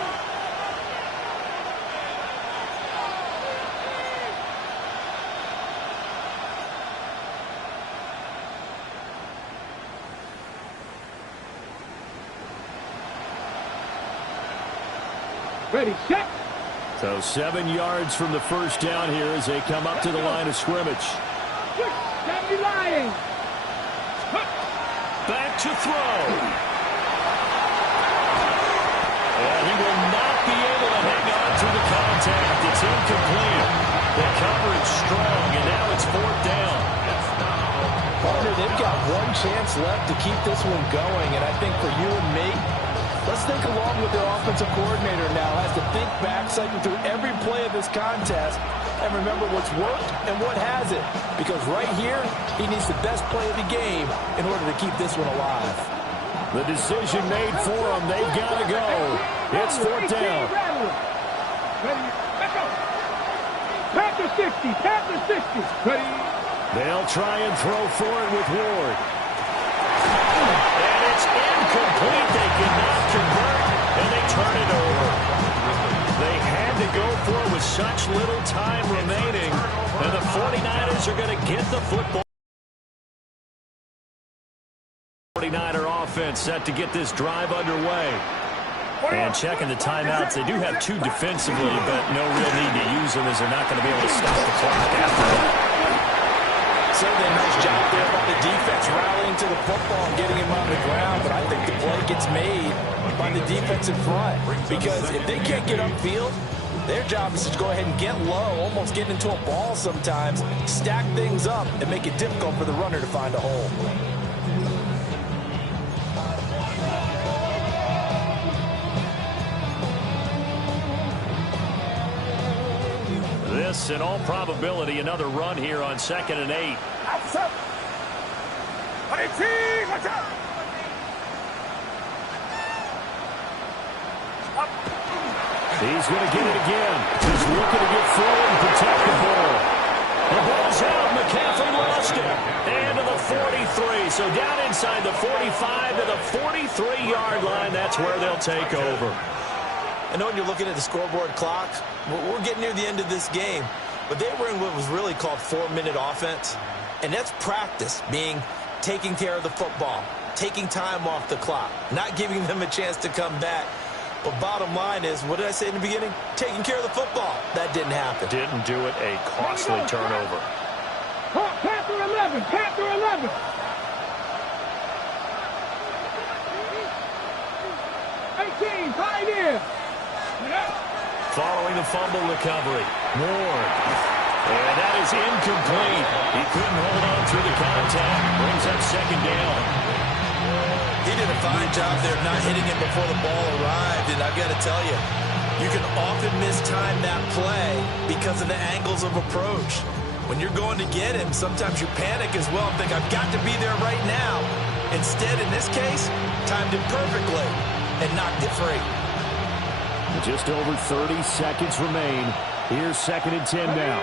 Ready, set. So 7 yards from the 1st down here as they come up to the line of scrimmage. 70 Lions. Back to throw. And he will not be able to hang on to the contact. It's incomplete. The coverage strong, and now it's 4th down. Partner, they've got one chance left to keep this one going, and I think for you and me, let's think along with their offensive coordinator now as to think back, cycle through every play of this contest, and remember what's worked and what hasn't. Because right here, he needs the best play of the game in order to keep this one alive. The decision made for them. They've got to go. It's 4th down. Ready, let's go. Panther 60, Panther 60. Ready, They'll try and throw for it with Ward. And it's incomplete. They cannot convert, and they turn it over. They had to go for it with such little time remaining, and the 49ers are going to get the football. 49er offense set to get this drive underway. And checking the timeouts, they do have 2 defensively, but no real need to use them as they're not going to be able to stop the clock after that. Certainly a nice job there by the defense rallying to the football and getting him on the ground, but I think the play gets made by the defense in front because if they can't get upfield, their job is to go ahead and get low, almost get into a ball sometimes, stack things up, and make it difficult for the runner to find a hole. This, in all probability, another run here on 2nd and 8. He's going to get it again. He's looking to get forward and protect the ball. The ball's out. McCaffrey lost it. And to the 43. So down inside the 45 to the 43-yard line. That's where they'll take over. I know when you're looking at the scoreboard clock, we're getting near the end of this game, but they were in what was really called 4-minute offense, and that's practice, being taking care of the football, taking time off the clock, not giving them a chance to come back. But bottom line is, what did I say in the beginning? Taking care of the football. That didn't happen. Didn't do it. A costly turnover. Panther 11, Panther 11. Following the fumble recovery, Ward. And that is incomplete. He couldn't hold on through the contact. Brings up 2nd down. He did a fine job there not hitting it before the ball arrived. And I've got to tell you, you can often mistime that play because of the angles of approach. When you're going to get him, sometimes you panic as well and think, I've got to be there right now. Instead, in this case, timed it perfectly and knocked it free. Just over 30 seconds remain. Here's 2nd and 10 now.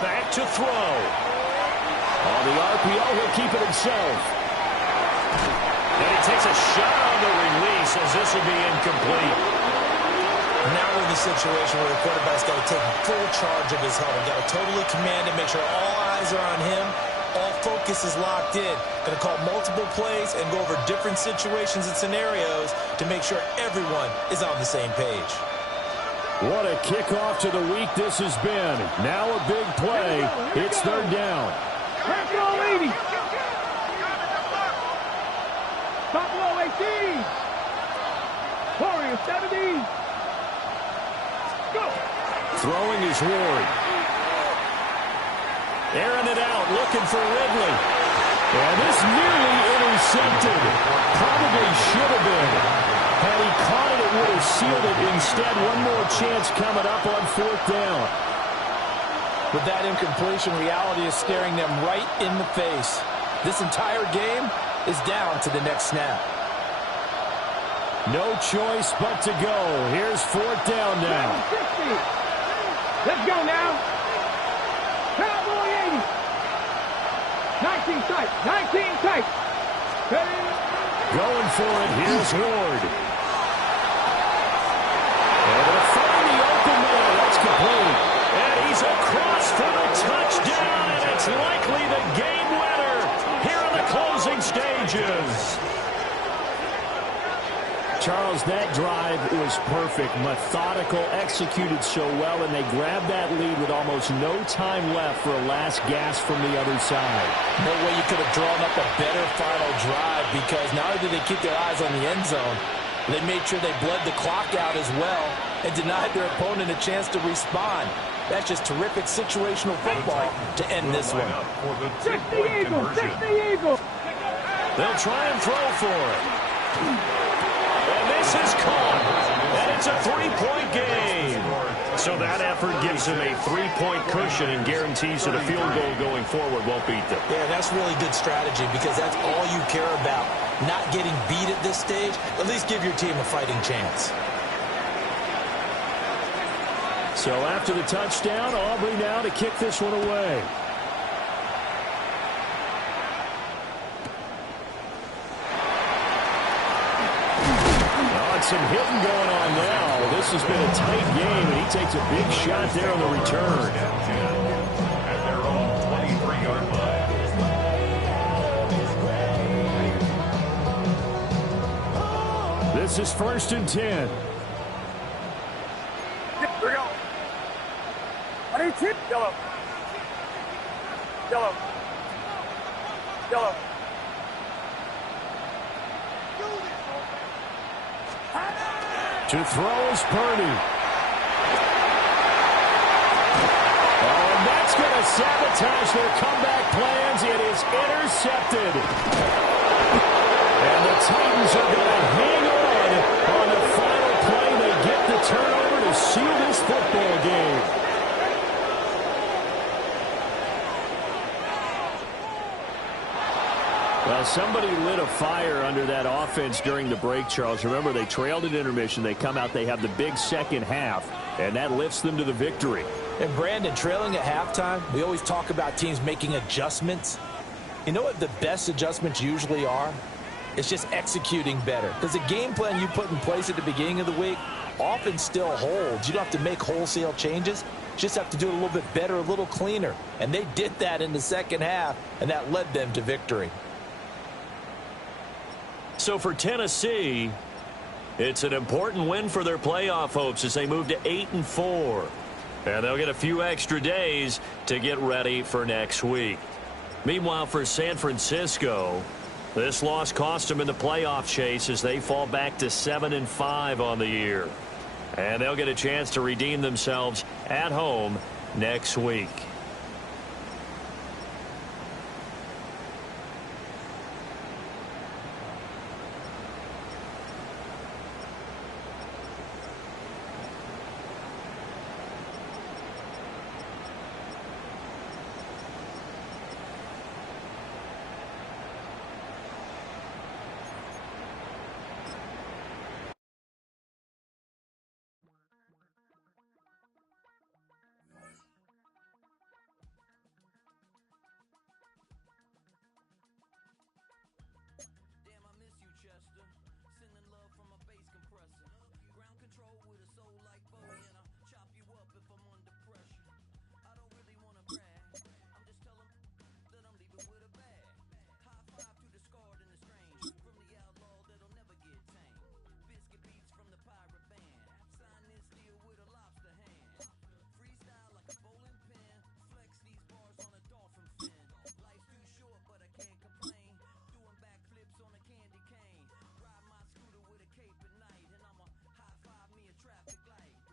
Back to throw. On the RPO, he'll keep it himself. And he takes a shot on the release as this will be incomplete. Now we're in the situation where the quarterback's got to take full charge of his huddle. Got to totally command it, make sure all eyes are on him. All focus is locked in. Going to call multiple plays and go over different situations and scenarios to make sure everyone is on the same page. What a kickoff to the week this has been. Now a big play. It's 3rd down. Top 80. Top low 18. Warriors 70. Go. Throwing is Ward. Airing it out, looking for Ridley. And this nearly intercepted. Probably should have been. Had he caught it, it would have sealed it. Instead, one more chance coming up on 4th down. With that incompletion, reality is staring them right in the face. This entire game is down to the next snap. No choice but to go. Here's 4th down now. 60. Let's go now. Cowboy 80. 19 tight. 19 tight. Ready? Going for it. Here's Ward. And to find the open man. That's complete. And he's across for the touchdown. And it's likely the game winner here in the closing stages. Charles, that drive was perfect, methodical, executed so well, and they grabbed that lead with almost no time left for a last gasp from the other side. No way you could have drawn up a better final drive because not only did they keep their eyes on the end zone, they made sure they bled the clock out as well and denied their opponent a chance to respond. That's just terrific situational football to end this one. 60 Eagles, 60 Eagles. They'll try and throw for it. And this is caught. And it's a 3-point game. So that effort gives them a 3-point cushion and guarantees that a field goal going forward won't beat them. Yeah, that's really good strategy because that's all you care about. Not getting beat at this stage, at least give your team a fighting chance. So after the touchdown, Aubrey now to kick this one away. Some hitting going on now. This has been a tight game, and he takes a big shot there on the return. At their own 23-yard line. This is 1st and 10. Here we go. I need tip. Yellow. Yellow. Yellow. To throw is Purdy. Oh, and that's going to sabotage their comeback plans. It is intercepted. And the Titans are going to hang on the final play. They get the turnover to seal this football game. Well, somebody lit a fire under that offense during the break, Charles. Remember, they trailed at intermission. They come out, they have the big second half, and that lifts them to the victory. And, Brandon, trailing at halftime, we always talk about teams making adjustments. You know what the best adjustments usually are? It's just executing better. Because the game plan you put in place at the beginning of the week often still holds. You don't have to make wholesale changes. You just have to do it a little bit better, a little cleaner. And they did that in the second half, and that led them to victory. So for Tennessee, it's an important win for their playoff hopes as they move to 8-4. And they'll get a few extra days to get ready for next week. Meanwhile, for San Francisco, this loss cost them in the playoff chase as they fall back to 7-5 on the year. And they'll get a chance to redeem themselves at home next week. Traffic light.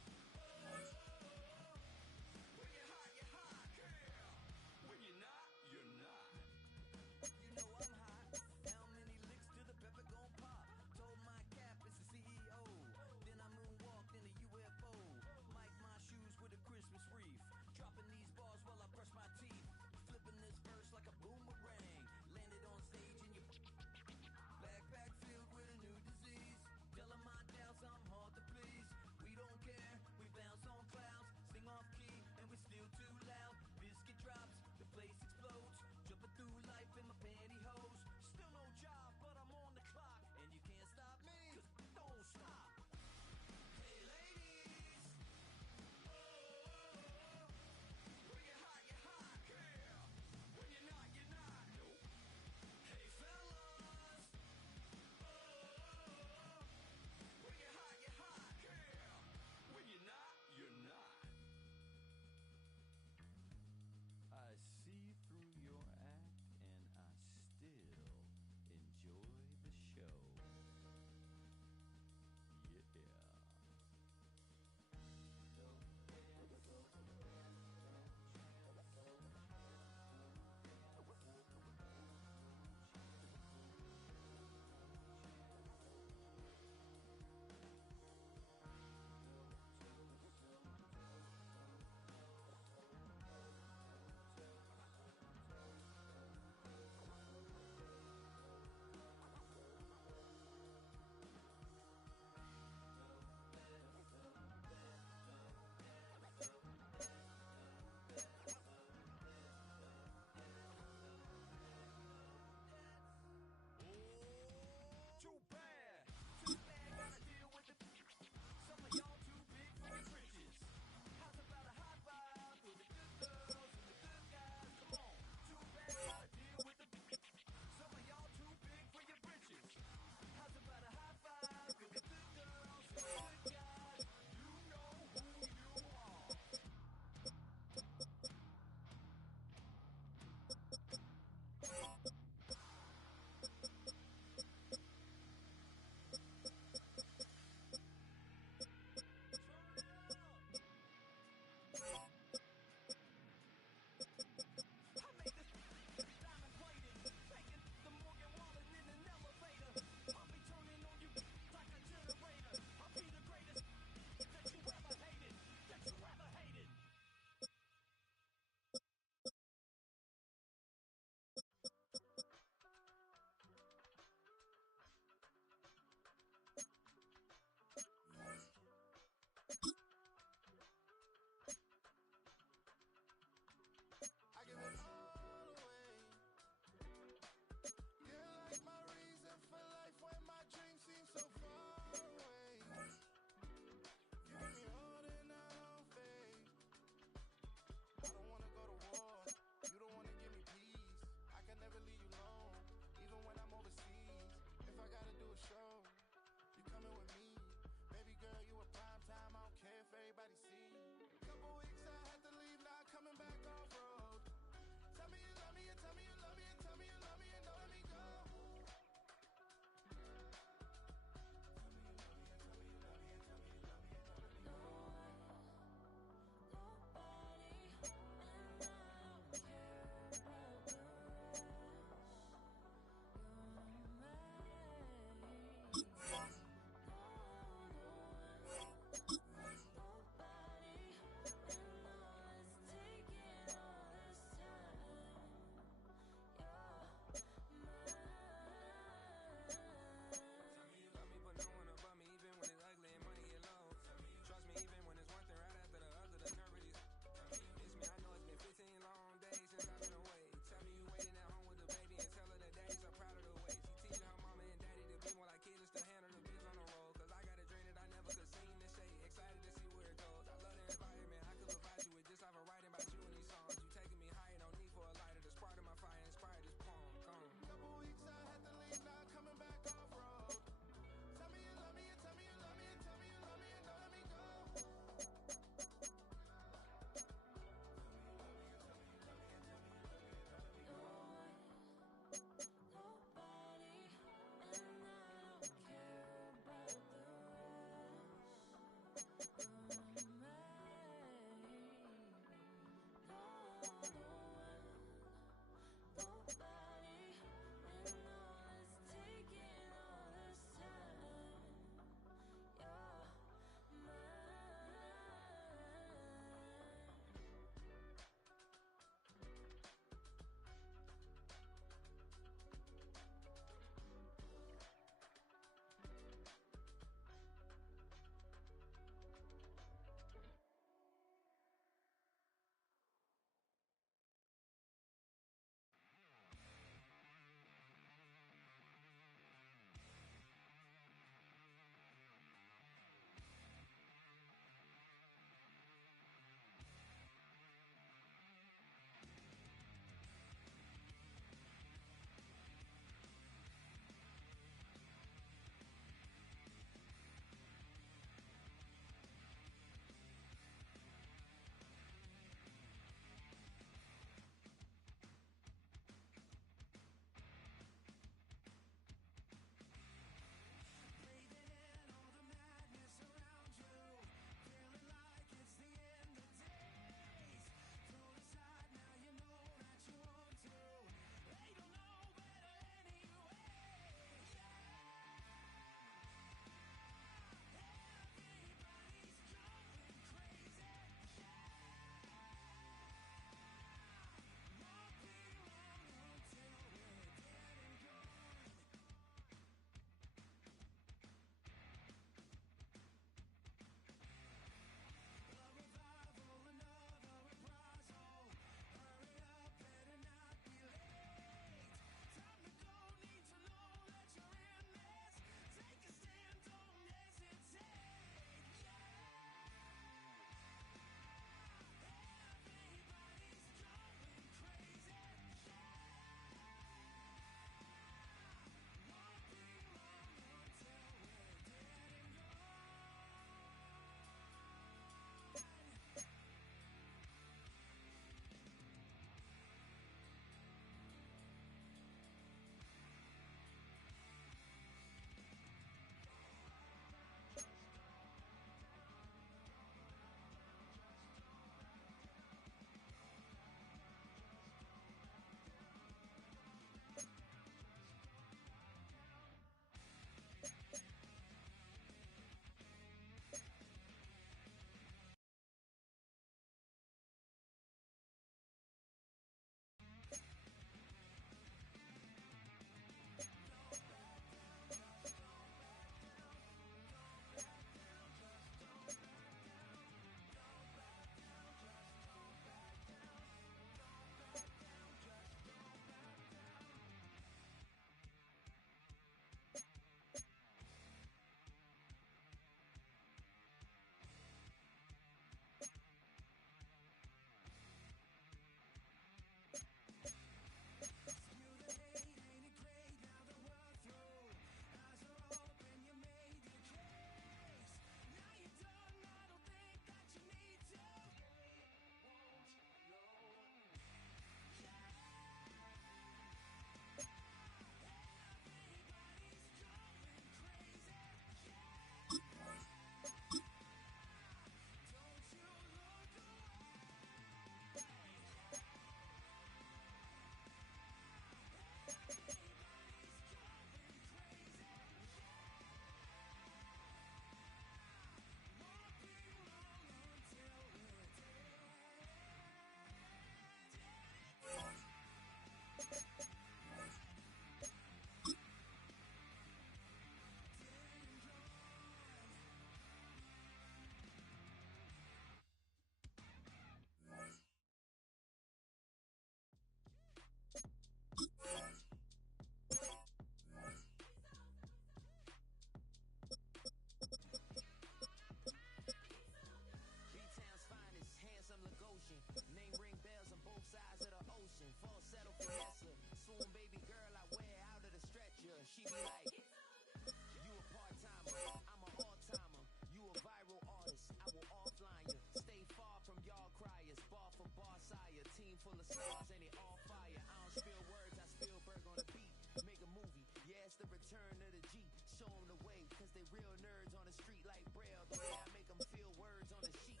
full of stars and it all fire. I don't spill words, I spill Berg on the beat. Make a movie, yeah, it's the return of the G. Show them the way, cause they real nerds on the street like Braille. The way I make them feel words on the sheet.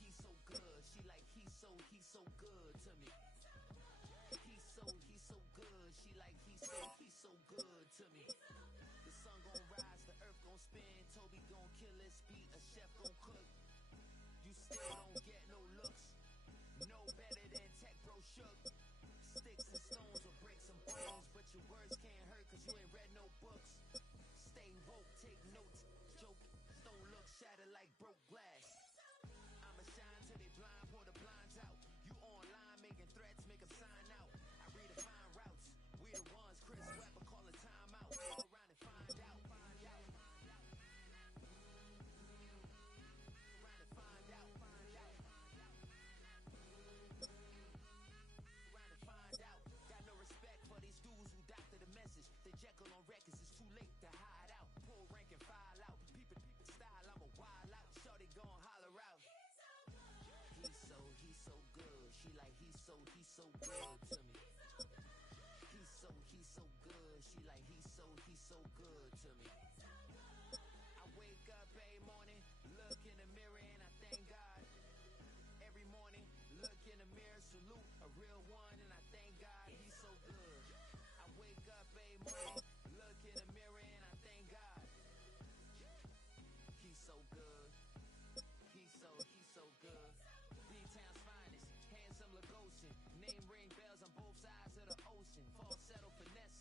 He's so good. She like, he's so good to me. He's so good. She like, he's so good to me. The sun gon' rise, the earth gon' spin. Toby gon' kill this beat, a chef gon' cook. You still don't get no looks. No better than Tech Bro Shook. Sticks and stones will break some bones, but your words can't hurt cause you ain't read no books. Stay woke, take notes, joke. Don't look shattered like broke glass. I'ma shine till they blind, pour the blinds out. You online making threats, make them sign out. I redefine routes. We the ones, Chris Webber call a timeout. Go around and find out. Got no respect for these dudes who doctor the message. They Jekyll on records, it's too late to hide out. Pull rank and file out. Peep it style, I'm a wild out. Shorty gon' holler out. He's so good. She like, he's so good to me. He's so good. She like, he's so good to me. I wake up every morning, look in the mirror and I thank God. Every morning, look in the mirror, salute a real one and I thank God. He's so good. I wake up every morning, look in the mirror and I thank God. He's so good. He's so good. B-Town's finest, handsome Lagosian. Name ring bells on both sides of the ocean. Falsetto finesse,